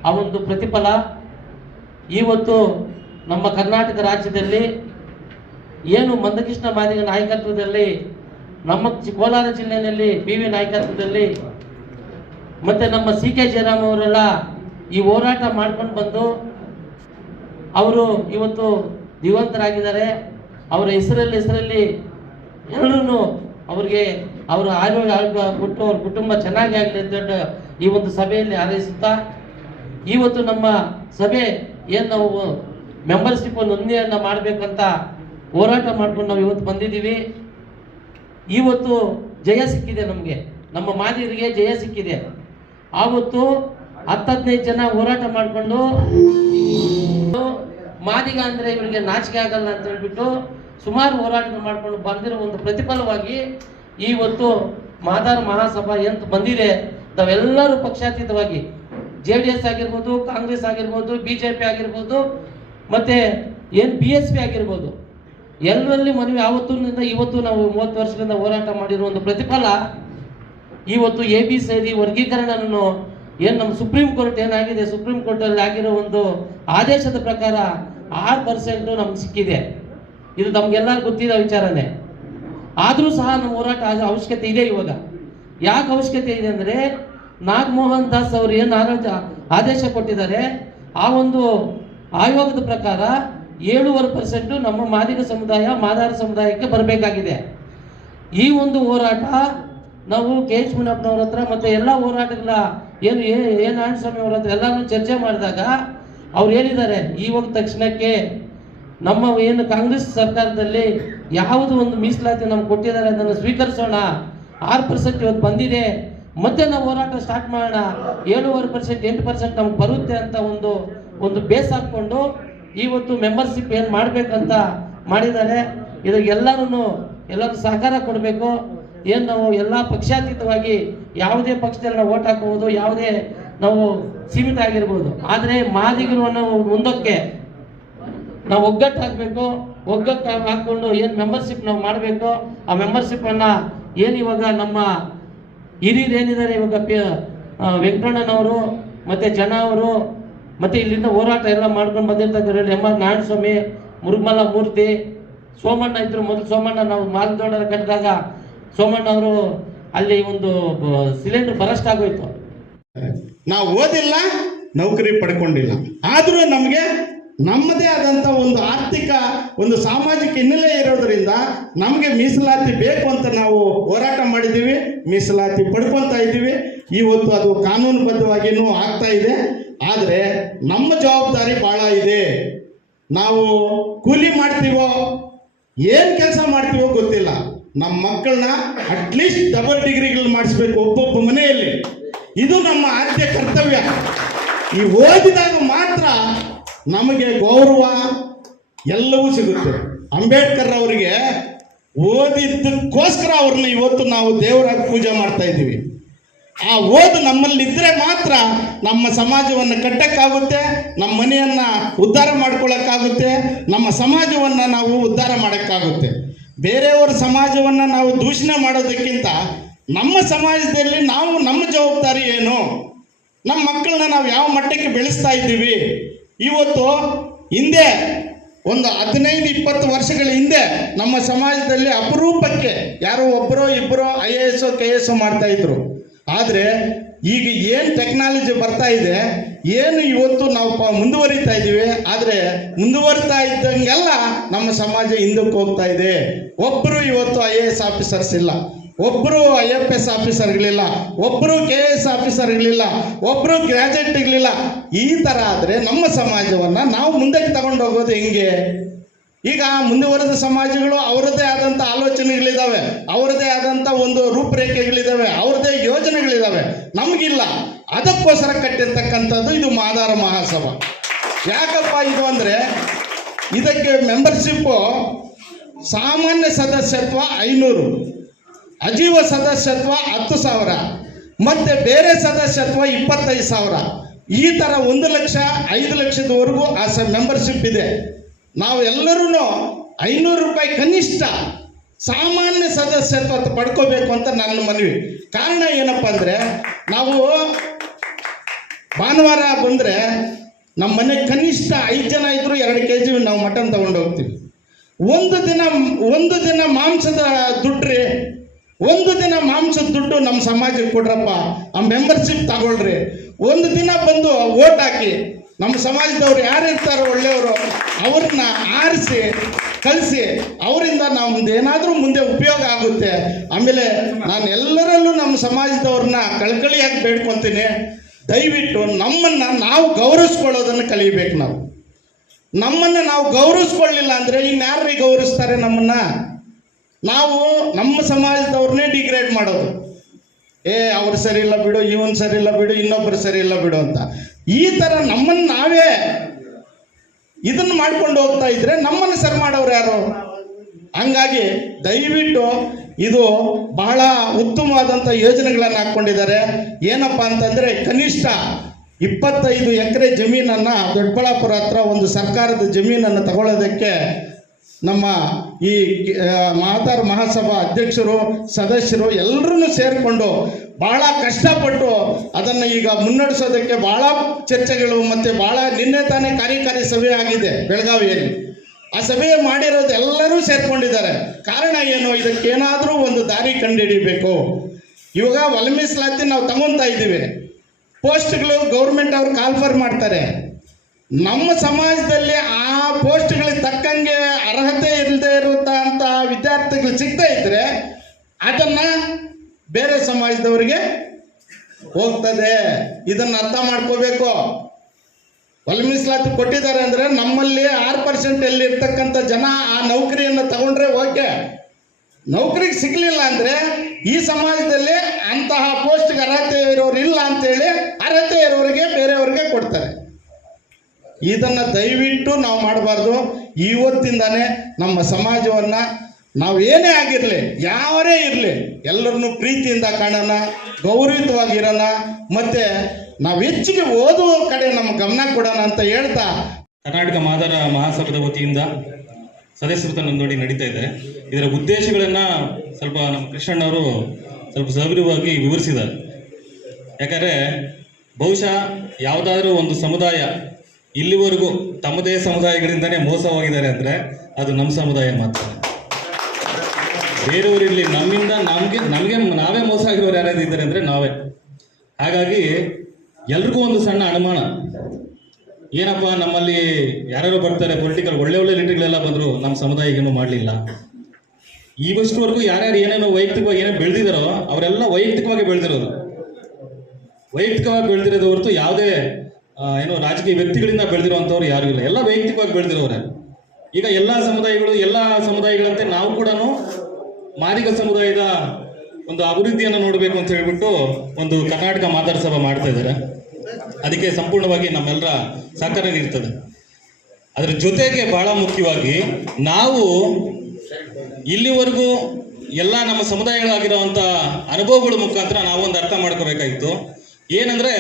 ಆ ಒಂದು ಪ್ರತಿಫಲ ಇವತ್ತು ನಮ್ಮ ಕರ್ನಾಟಕ ರಾಜ್ಯದಲ್ಲಿ ಏನು ಮಂದಕೃಷ್ಣ ಮಾದಿಗ ನಾಯಕತ್ವದಲ್ಲಿ ನಮ್ಮ ಕೋಲಾರ ಜಿಲ್ಲೆಯಲ್ಲಿ ಪಿ ವಿ ನಾಯಕತ್ವದಲ್ಲಿ ಮತ್ತೆ ನಮ್ಮ ಸಿ ಕೆ ಜಯರಾಮ್ ಅವರೆಲ್ಲ ಈ ಹೋರಾಟ ಮಾಡ್ಕೊಂಡು ಬಂದು ಅವರು ಇವತ್ತು ದಿವಂತರಾಗಿದ್ದಾರೆ. ಅವರ ಹೆಸರಲ್ಲಿ ಹೆಸರಲ್ಲಿ ಎಲ್ಲರೂ ಅವ್ರಿಗೆ ಅವರ ಆರೋಗ್ಯ ಆರೋಗ್ಯ ಕೊಟ್ಟು ಅವ್ರ ಕುಟುಂಬ ಚೆನ್ನಾಗಿ ಆಗಲಿ ಅಂತ ಈ ಒಂದು ಸಭೆಯಲ್ಲಿ ಹಾರೈಸುತ್ತಾ, ಇವತ್ತು ನಮ್ಮ ಸಭೆ ಏನು ನಾವು ಮೆಂಬರ್ಶಿಪ್ ನೋಂದಣಿಯನ್ನು ಮಾಡಬೇಕಂತ ಹೋರಾಟ ಮಾಡ್ಕೊಂಡು ನಾವು ಇವತ್ತು ಬಂದಿದ್ದೀವಿ. ಇವತ್ತು ಜಯ ಸಿಕ್ಕಿದೆ ನಮಗೆ. ನಮ್ಮ ಮಾದಿರಿಗೆ ಜಯ ಸಿಕ್ಕಿದೆ. ಆವತ್ತು ಹತ್ತು ಹದಿನೈದು ಜನ ಹೋರಾಟ ಮಾಡಿಕೊಂಡು ಮಾದಿಗ ಅಂದರೆ ಇವರಿಗೆ ನಾಚಿಕೆ ಆಗಲ್ಲ ಅಂತ ಹೇಳ್ಬಿಟ್ಟು ಸುಮಾರು ಹೋರಾಟ ಮಾಡಿಕೊಂಡು ಬಂದಿರೋ ಒಂದು ಪ್ರತಿಫಲವಾಗಿ ಇವತ್ತು ಮಾದಾರ ಮಹಾಸಭಾ ಎಂತ ಬಂದಿದೆ. ನಾವೆಲ್ಲರೂ ಪಕ್ಷಾತೀತವಾಗಿ ಜೆ ಡಿ ಎಸ್ ಆಗಿರ್ಬೋದು, ಕಾಂಗ್ರೆಸ್ ಆಗಿರ್ಬೋದು, ಬಿ ಜೆ ಪಿ ಆಗಿರ್ಬೋದು, ಮತ್ತೆ ಏನು ಬಿ ಎಸ್ ಪಿ ಆಗಿರ್ಬೋದು ಎಲ್ಲರಲ್ಲಿ ಮನವಿ ಆವತ್ತಿನಿಂದ ಇವತ್ತು ನಾವು ಮೂವತ್ತು ವರ್ಷದಿಂದ ಹೋರಾಟ ಮಾಡಿರುವ ಒಂದು ಪ್ರತಿಫಲ, ಇವತ್ತು ಎ ಬಿ ಸಿ ವರ್ಗೀಕರಣವನ್ನು ಏನು ನಮ್ಮ ಸುಪ್ರೀಂ ಕೋರ್ಟ್ ಏನಾಗಿದೆ, ಸುಪ್ರೀಂ ಕೋರ್ಟಲ್ಲಿ ಆಗಿರೋ ಒಂದು ಆದೇಶದ ಪ್ರಕಾರ ಆರು ಪರ್ಸೆಂಟು ನಮ್ಗೆ ಸಿಕ್ಕಿದೆ. ಇದು ನಮಗೆಲ್ಲ ಗೊತ್ತಿರೋ ವಿಚಾರನೇ. ಆದರೂ ಸಹ ನಮ್ಮ ಹೋರಾಟ ಅವಶ್ಯಕತೆ ಇದೆ ಇವಾಗ. ಯಾಕೆ ಅವಶ್ಯಕತೆ ಇದೆ ಅಂದರೆ, ನಾಗಮೋಹನ್ ದಾಸ್ ಅವರು ಏನು ಆರೋಗ್ಯ ಆದೇಶ ಕೊಟ್ಟಿದ್ದಾರೆ, ಆ ಒಂದು ಆಯೋಗದ ಪ್ರಕಾರ ಏಳೂವರೆ ಪರ್ಸೆಂಟು ನಮ್ಮ ಮಾದಿಗ ಸಮುದಾಯ, ಮಾದಾರ ಸಮುದಾಯಕ್ಕೆ ಬರಬೇಕಾಗಿದೆ. ಈ ಒಂದು ಹೋರಾಟ ನಾವು ಕೆ ಎಚ್ ಮುನಪ್ಪನವ್ರ ಹತ್ರ ಮತ್ತೆ ಎಲ್ಲ ಹೋರಾಟಗಳ ಏನು ಏನು ಸ್ವಾಮಿ ಅವ್ರ ಹತ್ರ ಎಲ್ಲರೂ ಚರ್ಚೆ ಮಾಡಿದಾಗ ಅವ್ರು ಹೇಳಿದ್ದಾರೆ ಇವಾಗ ತಕ್ಷಣಕ್ಕೆ ನಮ್ಮ ಏನು ಕಾಂಗ್ರೆಸ್ ಸರ್ಕಾರದಲ್ಲಿ ಯಾವುದು ಒಂದು ಮೀಸಲಾತಿ ನಮ್ಗೆ ಕೊಟ್ಟಿದ್ದಾರೆ ಅದನ್ನು ಸ್ವೀಕರಿಸೋಣ. ಆರು ಪರ್ಸೆಂಟ್ ಇವತ್ತು ಬಂದಿದೆ. ಮತ್ತೆ ನಾವು ಹೋರಾಟ ಸ್ಟಾರ್ಟ್ ಮಾಡೋಣ. ಏಳುವರೆ ಪರ್ಸೆಂಟ್ ಎಂಟು ಪರ್ಸೆಂಟ್ ನಮ್ಗೆ ಬರುತ್ತೆ ಅಂತ ಒಂದು ಒಂದು ಬೇಸ್ ಹಾಕ್ಕೊಂಡು ಇವತ್ತು ಮೆಂಬರ್ಶಿಪ್ ಏನು ಮಾಡಬೇಕಂತ ಮಾಡಿದ್ದಾರೆ. ಇದಕ್ಕೆಲ್ಲರೂ ಎಲ್ಲರೂ ಸಹಕಾರ ಕೊಡಬೇಕು. ಏನು ನಾವು ಎಲ್ಲ ಪಕ್ಷಾತೀತವಾಗಿ ಯಾವುದೇ ಪಕ್ಷದಲ್ಲಿ ನಾವು ಓಟ್ ಹಾಕಬಹುದು ಯಾವುದೇ ನಾವು ಸೀಮಿತ ಆಗಿರ್ಬೋದು. ಆದರೆ ಮಾದಿಗರು ಅನ್ನೋ ಮುಂದಕ್ಕೆ ನಾವು ಒಗ್ಗಟ್ಟು ಹಾಕಬೇಕು ಒಗ್ಗಟ್ಟು ಹಾಕ್ಕೊಂಡು ಏನು ಮೆಂಬರ್ಶಿಪ್ ನಾವು ಮಾಡಬೇಕು. ಆ ಮೆಂಬರ್ಶಿಪ್ಪನ್ನು ಏನು ಇವಾಗ ನಮ್ಮ ಹಿರಿಯರು ಏನಿದ್ದಾರೆ ಇವಾಗ ಪಿ ಆ, ವೆಂಕಟಣ್ಣನವರು ಮತ್ತು ಜನ ಅವರು ಮತ್ತು ಇಲ್ಲಿಂದ ಹೋರಾಟ ಎಲ್ಲ ಮಾಡ್ಕೊಂಡು ಬಂದಿರ್ತಕ್ಕಂಥ ಎಂ ಆರ್ ನಾರಾಯಣಸ್ವಾಮಿ ಮುರುಗಮಲ ಮೂರ್ತಿ, ಸೋಮಣ್ಣ ಇದ್ರು ಮೊದಲು ಸೋಮಣ್ಣ, ನಾವು ಮಾಲ್ದೋಡರ ಕಟ್ಟಿದಾಗ ಸೋಮಣ್ಣ ಅವರು ಅಲ್ಲಿ ಒಂದು ಸಿಲಿಂಡರ್ ಬರಸ್ಟ್ ಆಗೋಯ್ತು. ನಾವು ಓದಿಲ್ಲ, ನೌಕರಿ ಪಡ್ಕೊಂಡಿಲ್ಲ. ಆದರೂ ನಮಗೆ ನಮ್ಮದೇ ಆದಂಥ ಒಂದು ಆರ್ಥಿಕ, ಒಂದು ಸಾಮಾಜಿಕ ಹಿನ್ನೆಲೆ ಇರೋದ್ರಿಂದ ನಮಗೆ ಮೀಸಲಾತಿ ಬೇಕು ಅಂತ ನಾವು ಹೋರಾಟ ಮಾಡಿದ್ದೀವಿ, ಮೀಸಲಾತಿ ಪಡ್ಕೊತಾ ಇದ್ದೀವಿ. ಇವತ್ತು ಅದು ಕಾನೂನುಬದ್ಧವಾಗಿಯೂ ಆಗ್ತಾ ಇದೆ. ಆದರೆ ನಮ್ಮ ಜವಾಬ್ದಾರಿ ಭಾಳ ಇದೆ. ನಾವು ಕೂಲಿ ಮಾಡ್ತೀವೋ, ಏನು ಕೆಲಸ ಮಾಡ್ತೀವೋ ಗೊತ್ತಿಲ್ಲ. ನಮ್ಮ ಮಕ್ಕಳನ್ನ ಅಟ್ಲೀಸ್ಟ್ ಡಬಲ್ ಡಿಗ್ರಿಗಳು ಮಾಡಿಸ್ಬೇಕು ಒಬ್ಬೊಬ್ಬ ಮನೆಯಲ್ಲಿ. ಇದು ನಮ್ಮ ಆದ್ಯ ಕರ್ತವ್ಯ. ಈ ಓದಿದಾಗ ಮಾತ್ರ ನಮಗೆ ಗೌರವ ಎಲ್ಲವೂ ಸಿಗುತ್ತೆ. ಅಂಬೇಡ್ಕರ್ ಅವರಿಗೆ ಓದಿದ್ದಕ್ಕೋಸ್ಕರ ಅವ್ರನ್ನ ಇವತ್ತು ನಾವು ದೇವರಾಗಿ ಪೂಜೆ ಮಾಡ್ತಾ ಇದ್ದೀವಿ. ಆ ಓದು ನಮ್ಮಲ್ಲಿದ್ದರೆ ಮಾತ್ರ ನಮ್ಮ ಸಮಾಜವನ್ನು ಕಟ್ಟಕ್ಕಾಗುತ್ತೆ, ನಮ್ಮ ಮನೆಯನ್ನು ಉದ್ಧಾರ ಮಾಡ್ಕೊಳ್ಳೋಕ್ಕಾಗುತ್ತೆ ನಮ್ಮ ಸಮಾಜವನ್ನು ನಾವು ಉದ್ಧಾರ ಮಾಡೋಕ್ಕಾಗುತ್ತೆ. ಬೇರೆಯವರ ಸಮಾಜವನ್ನು ನಾವು ದೂಷಣೆ ಮಾಡೋದಕ್ಕಿಂತ ನಮ್ಮ ಸಮಾಜದಲ್ಲಿ ನಾವು ನಮ್ಮ ಜವಾಬ್ದಾರಿ ಏನು? ನಮ್ಮ ಮಕ್ಕಳನ್ನ ನಾವು ಯಾವ ಮಟ್ಟಕ್ಕೆ ಬೆಳೆಸ್ತಾ ಇದ್ದೀವಿ? ಇವತ್ತು ಹಿಂದೆ ಒಂದು ಹದಿನೈದು, ಇಪ್ಪತ್ತು ವರ್ಷಗಳ ಹಿಂದೆ ನಮ್ಮ ಸಮಾಜದಲ್ಲಿ ಅಪರೂಪಕ್ಕೆ ಯಾರೋ ಒಬ್ಬರೋ ಇಬ್ಬರೋ I A S K S ಮಾಡ್ತಾ ಇದ್ರು. ಆದರೆ ಈಗ ಏನು ಟೆಕ್ನಾಲಜಿ ಬರ್ತಾ ಇದೆ, ಏನು ಇವತ್ತು ನಾವು ಪ- ಮುಂದುವರಿತಾ ಇದ್ದೀವಿ ಆದರೆ ಮುಂದುವರಿತಾ ಇದ್ದಂಗೆಲ್ಲ ನಮ್ಮ ಸಮಾಜ ಹಿಂದಕ್ಕೆ ಹೋಗ್ತಾ ಇದೆ. ಒಬ್ಬರು ಇವತ್ತು ಐ ಎ ಎಸ್ ಆಫೀಸರ್ಸ್ ಇಲ್ಲ ಒಬ್ಬರು ಐ ಎಫ್ ಎಸ್ ಆಫೀಸರ್ಗಳಿಲ್ಲ ಒಬ್ಬರು ಕೆ ಎ ಎಸ್ ಆಫೀಸರ್ಗಳಿಲ್ಲ ಒಬ್ಬರು ಗ್ರಾಜುಯೇಟ್ಗಳಿಲ್ಲ ಈ ಥರ ಆದರೆ ನಮ್ಮ ಸಮಾಜವನ್ನು ನಾವು ಮುಂದಕ್ಕೆ ತಗೊಂಡು ಹೋಗೋದು ಹೆಂಗೆ? ಈಗ ಮುಂದುವರೆದ ಸಮಾಜಗಳು ಅವರದೇ ಆದಂಥ ಆಲೋಚನೆಗಳಿದ್ದಾವೆ ಅವರದೇ ಆದಂಥ ಒಂದು ರೂಪರೇಖೆಗಳಿದ್ದಾವೆ ಅವರದೇ ಯೋಜನೆಗಳಿದ್ದಾವೆ ನಮಗಿಲ್ಲ. ಅದಕ್ಕೋಸ್ಕರ ಕಟ್ಟಿರ್ತಕ್ಕಂಥದ್ದು ಇದು ಮಾದಾರ ಮಹಾಸಭಾ. ಯಾಕಪ್ಪ ಇದು ಅಂದರೆ ಇದಕ್ಕೆ ಮೆಂಬರ್ಶಿಪ್ಪು ಸಾಮಾನ್ಯ ಸದಸ್ಯತ್ವ ಐನೂರು, ಅಜೀವ ಸದಸ್ಯತ್ವ ಹತ್ತು ಸಾವಿರ, ಮತ್ತು ಬೇರೆ ಸದಸ್ಯತ್ವ ಇಪ್ಪತ್ತೈದು ಸಾವಿರ. ಈ ಥರ ಒಂದು ಲಕ್ಷ ಐದು ಲಕ್ಷದವರೆಗೂ ಆ ಸ ಮೆಂಬರ್ಶಿಪ್ ಇದೆ. ನಾವು ಎಲ್ಲರೂ ಐನೂರು ರೂಪಾಯಿ ಕನಿಷ್ಠ ಸಾಮಾನ್ಯ ಸದಸ್ಯತ್ವ ಪಡ್ಕೋಬೇಕು ಅಂತ ನನ್ನ ಮನವಿ. ಕಾರಣ ಏನಪ್ಪ ಅಂದರೆ, ನಾವು ಭಾನುವಾರ ಬಂದರೆ ನಮ್ಮ ಮನೆ ಕನಿಷ್ಠ ಐದು ಜನ ಇದ್ದರೂ ಎರಡು ಕೆ ಜಿ ನಾವು ಮಟನ್ ತಗೊಂಡು ಹೋಗ್ತೀವಿ. ಒಂದು ದಿನ ಒಂದು ದಿನ ಮಾಂಸದ ದುಡ್ಡ್ರಿ, ಒಂದು ದಿನ ಮಾಂಸದ ದುಡ್ಡು ನಮ್ಮ ಸಮಾಜಕ್ಕೆ ಕೊಡ್ರಪ್ಪ, ಆ ಮೆಂಬರ್ಶಿಪ್ ತಗೊಳ್ರಿ. ಒಂದು ದಿನ ಬಂದು ಓಟ್ ಹಾಕಿ ನಮ್ಮ ಸಮಾಜದವ್ರು ಯಾರು ಇರ್ತಾರೋ ಒಳ್ಳೆಯವರು, ಅವ್ರನ್ನ ಆರಿಸಿ ಕಳಿಸಿ ಅವರಿಂದ ನಮ್ದು ಏನಾದರೂ ಮುಂದೆ ಉಪಯೋಗ ಆಗುತ್ತೆ. ಆಮೇಲೆ ನಾನು ಎಲ್ಲರಲ್ಲೂ ನಮ್ಮ ಸಮಾಜದವ್ರನ್ನ ಕಳ್ಕಳಿಯಾಗಿ ಬೇಡ್ಕೊತೀನಿ. ದಯವಿಟ್ಟು ನಮ್ಮನ್ನು ನಾವು ಗೌರವಿಸ್ಕೊಳ್ಳೋದನ್ನು ಕಲಿಬೇಕು ನಾವು. ನಮ್ಮನ್ನು ನಾವು ಗೌರವಿಸ್ಕೊಳ್ಳಿಲ್ಲ ಅಂದರೆ ಇನ್ಯಾರೀ ಗೌರವಿಸ್ತಾರೆ ನಮ್ಮನ್ನು? ನಾವು ನಮ್ಮ ಸಮಾಜದವ್ರನ್ನೇ ಡಿಗ್ರೇಡ್ ಮಾಡೋದು. ಏ, ಅವ್ರು ಸರಿ ಇಲ್ಲ ಬಿಡು, ಇವನ್ ಸರಿ ಇಲ್ಲ ಬಿಡು ಇನ್ನೊಬ್ಬರು ಸರಿ ಇಲ್ಲ ಬಿಡು ಅಂತ. ಈ ಥರ ನಮ್ಮನ್ನು ನಾವೇ ಇದನ್ನು ಮಾಡ್ಕೊಂಡು ಹೋಗ್ತಾ ಇದ್ರೆ ನಮ್ಮನ್ನು ಸರಿ ಮಾಡೋರು ಯಾರು? ಹಂಗಾಗಿ ದಯವಿಟ್ಟು ಇದು ಬಹಳ ಉತ್ತಮವಾದಂಥ ಯೋಜನೆಗಳನ್ನು ಹಾಕ್ಕೊಂಡಿದ್ದಾರೆ ಏನಪ್ಪ ಅಂತಂದರೆ ಕನಿಷ್ಠ ಇಪ್ಪತ್ತೈದು ಎಕರೆ ಜಮೀನನ್ನು ದೊಡ್ಡಬಳ್ಳಾಪುರ ಹತ್ರ ಒಂದು ಸರ್ಕಾರದ ಜಮೀನನ್ನು ತಗೊಳ್ಳೋದಕ್ಕೆ ನಮ್ಮ ಈ ಮಾತಾರ್ ಮಹಾಸಭಾ ಅಧ್ಯಕ್ಷರು, ಸದಸ್ಯರು ಎಲ್ಲರೂ ಸೇರಿಕೊಂಡು ಬಹಳ ಕಷ್ಟಪಟ್ಟು ಅದನ್ನು ಈಗ ಮುನ್ನಡೆಸೋದಕ್ಕೆ ಬಹಳ ಚರ್ಚೆಗಳು ಮತ್ತು ಬಹಳ ನಿನ್ನೆ ತಾನೇ ಕಾರ್ಯಕಾರಿ ಸಭೆ ಆಗಿದೆ ಬೆಳಗಾವಿಯಲ್ಲಿ. ಆ ಸಭೆ ಮಾಡಿರೋದು ಎಲ್ಲರೂ ಸೇರ್ಕೊಂಡಿದ್ದಾರೆ. ಕಾರಣ ಏನು? ಇದಕ್ಕೇನಾದರೂ ಒಂದು ದಾರಿ ಕಂಡುಹಿಡಿಬೇಕು ಇವಾಗ ಒಲ ನಾವು ತಗೊತಾ ಇದ್ದೀವಿ. ಪೋಸ್ಟ್ಗಳು ಗೌರ್ಮೆಂಟ್ ಅವ್ರು ಕಾಲ್ಫರ್ ಮಾಡ್ತಾರೆ. ನಮ್ಮ ಸಮಾಜದಲ್ಲಿ ಆ ಪೋಸ್ಟ್ಗಳಿಗೆ ತಕ್ಕಂಗೆ ಅರ್ಹತೆ ಇಲ್ಲದೆ ಇರುವಂಥ ವಿದ್ಯಾರ್ಥಿಗಳು ಸಿಗ್ತಾ ಇದ್ರೆ ಅದನ್ನ ಬೇರೆ ಸಮಾಜದವರಿಗೆ ಹೋಗ್ತದೆ. ಇದನ್ನ ಅರ್ಥ ಮಾಡ್ಕೋಬೇಕು. ಹೊಲ ಮೀಸಲಾತಿ ಕೊಟ್ಟಿದ್ದಾರೆ ಅಂದ್ರೆ ನಮ್ಮಲ್ಲಿ ಆರು ಪರ್ಸೆಂಟ್ ಅಲ್ಲಿ ಇರ್ತಕ್ಕಂಥ ಜನ ಆ ನೌಕರಿಯನ್ನು ತಗೊಂಡ್ರೆ ಓಕೆ. ನೌಕರಿಗೆ ಸಿಗ್ಲಿಲ್ಲ ಅಂದ್ರೆ ಈ ಸಮಾಜದಲ್ಲಿ ಅಂತಹ ಪೋಸ್ಟ್ಗೆ ಅರ್ಹತೆ ಇರೋರು ಇಲ್ಲ ಅಂತೇಳಿ ಅರ್ಹತೆ ಇರೋರಿಗೆ ಬೇರೆಯವ್ರಿಗೆ ಕೊಡ್ತಾರೆ. ಇದನ್ನು ದಯವಿಟ್ಟು ನಾವು ಮಾಡಬಾರ್ದು. ಇವತ್ತಿಂದಾನೇ ನಮ್ಮ ಸಮಾಜವನ್ನು ನಾವು ಏನೇ ಆಗಿರಲಿ, ಯಾವರೇ ಇರಲಿ, ಎಲ್ಲರನ್ನೂ ಪ್ರೀತಿಯಿಂದ ಕಾಣೋಣ ಗೌರವಿತವಾಗಿರೋಣ ಮತ್ತೆ ನಾವು ಹೆಚ್ಚಿಗೆ ಓದುವ ಕಡೆ ನಮ್ಮ ಗಮನ ಕೊಡೋಣ ಅಂತ ಹೇಳ್ತಾ ಕರ್ನಾಟಕ ಮಾದರ ಮಹಾಸಭದ ವತಿಯಿಂದ ಸದಸ್ಯತ್ವ ನೋಡಿ ನಡೀತಾ ಇದೆ. ಇದರ ಉದ್ದೇಶಗಳನ್ನ ಸ್ವಲ್ಪ ನಮ್ಮ ಕೃಷ್ಣಣ್ಣವರು ಸ್ವಲ್ಪ ಸವಿರವಾಗಿ ವಿವರಿಸಿದ್ದಾರೆ. ಯಾಕಂದರೆ ಬಹುಶಃ ಯಾವುದಾದ್ರೂ ಒಂದು ಸಮುದಾಯ ಇಲ್ಲಿವರೆಗೂ ತಮ್ಮದೇ ಸಮುದಾಯಗಳಿಂದನೇ ಮೋಸವಾಗಿದ್ದಾರೆ ಅಂದರೆ ಅದು ನಮ್ಮ ಸಮುದಾಯ ಮಾತ್ರ. ಬೇರೆಯವರಿರಲಿ ನಮ್ಮಿಂದ ನಮಗೆ ನಮಗೆ ನಾವೇ ಮೋಸ ಆಗಿರೋರು ಯಾರಾದ್ರು ಇದ್ದಾರೆ ಅಂದರೆ ನಾವೇ. ಹಾಗಾಗಿ ಎಲ್ರಿಗೂ ಒಂದು ಸಣ್ಣ ಅನುಮಾನ. ಏನಪ್ಪ, ನಮ್ಮಲ್ಲಿ ಯಾರ್ಯಾರು ಬರ್ತಾರೆ ಪೊಲಿಟಿಕಲ್ ಒಳ್ಳೆ ಒಳ್ಳೆ ಲೀಡರ್ಗಳೆಲ್ಲ ಬಂದರು, ನಮ್ಮ ಸಮುದಾಯಕ್ಕೇನು ಮಾಡಲಿಲ್ಲ. ಇವಷ್ಟುವರೆಗೂ ಯಾರ್ಯಾರು ಏನೇನೋ ವೈಯಕ್ತಿಕವಾಗಿ ಏನೇನು ಬೆಳೆದಿದ್ದಾರೋ ಅವರೆಲ್ಲ ವೈಯಕ್ತಿಕವಾಗಿ ಬೆಳೆದಿರೋದು. ವೈಯಕ್ತಿಕವಾಗಿ ಬೆಳೆದಿರೋದು ಹೊರತು ಯಾವುದೇ ಏನು ರಾಜಕೀಯ ವ್ಯಕ್ತಿಗಳಿಂದ ಬೆಳೆದಿರುವಂಥವ್ರು ಯಾರು ಇಲ್ಲ. ಎಲ್ಲ ವೈಯಕ್ತಿಕವಾಗಿ ಬೆಳೆದಿರೋರೆ. ಈಗ ಎಲ್ಲ ಸಮುದಾಯಗಳು, ಎಲ್ಲ ಸಮುದಾಯಗಳಂತೆ ನಾವು ಕೂಡ ಮಾದಿಗ ಸಮುದಾಯದ ಒಂದು ಅಭಿವೃದ್ಧಿಯನ್ನು ನೋಡಬೇಕು ಅಂತ ಹೇಳ್ಬಿಟ್ಟು ಒಂದು ಕರ್ನಾಟಕ ಮಾತಾಡ ಸಭೆ ಮಾಡ್ತಾ ಇದ್ದಾರೆ. ಅದಕ್ಕೆ ಸಂಪೂರ್ಣವಾಗಿ ನಮ್ಮೆಲ್ಲರ ಸಹಕಾರ ನೀಡ್ತದೆ. ಅದರ ಜೊತೆಗೆ ಬಹಳ ಮುಖ್ಯವಾಗಿ ನಾವು ಇಲ್ಲಿವರೆಗೂ ಎಲ್ಲ ನಮ್ಮ ಸಮುದಾಯಗಳಾಗಿರುವಂಥ ಅನುಭವಗಳ ಮುಖಾಂತರ ನಾವೊಂದು ಅರ್ಥ ಮಾಡ್ಕೋಬೇಕಾಗಿತ್ತು. ಏನಂದ್ರೆ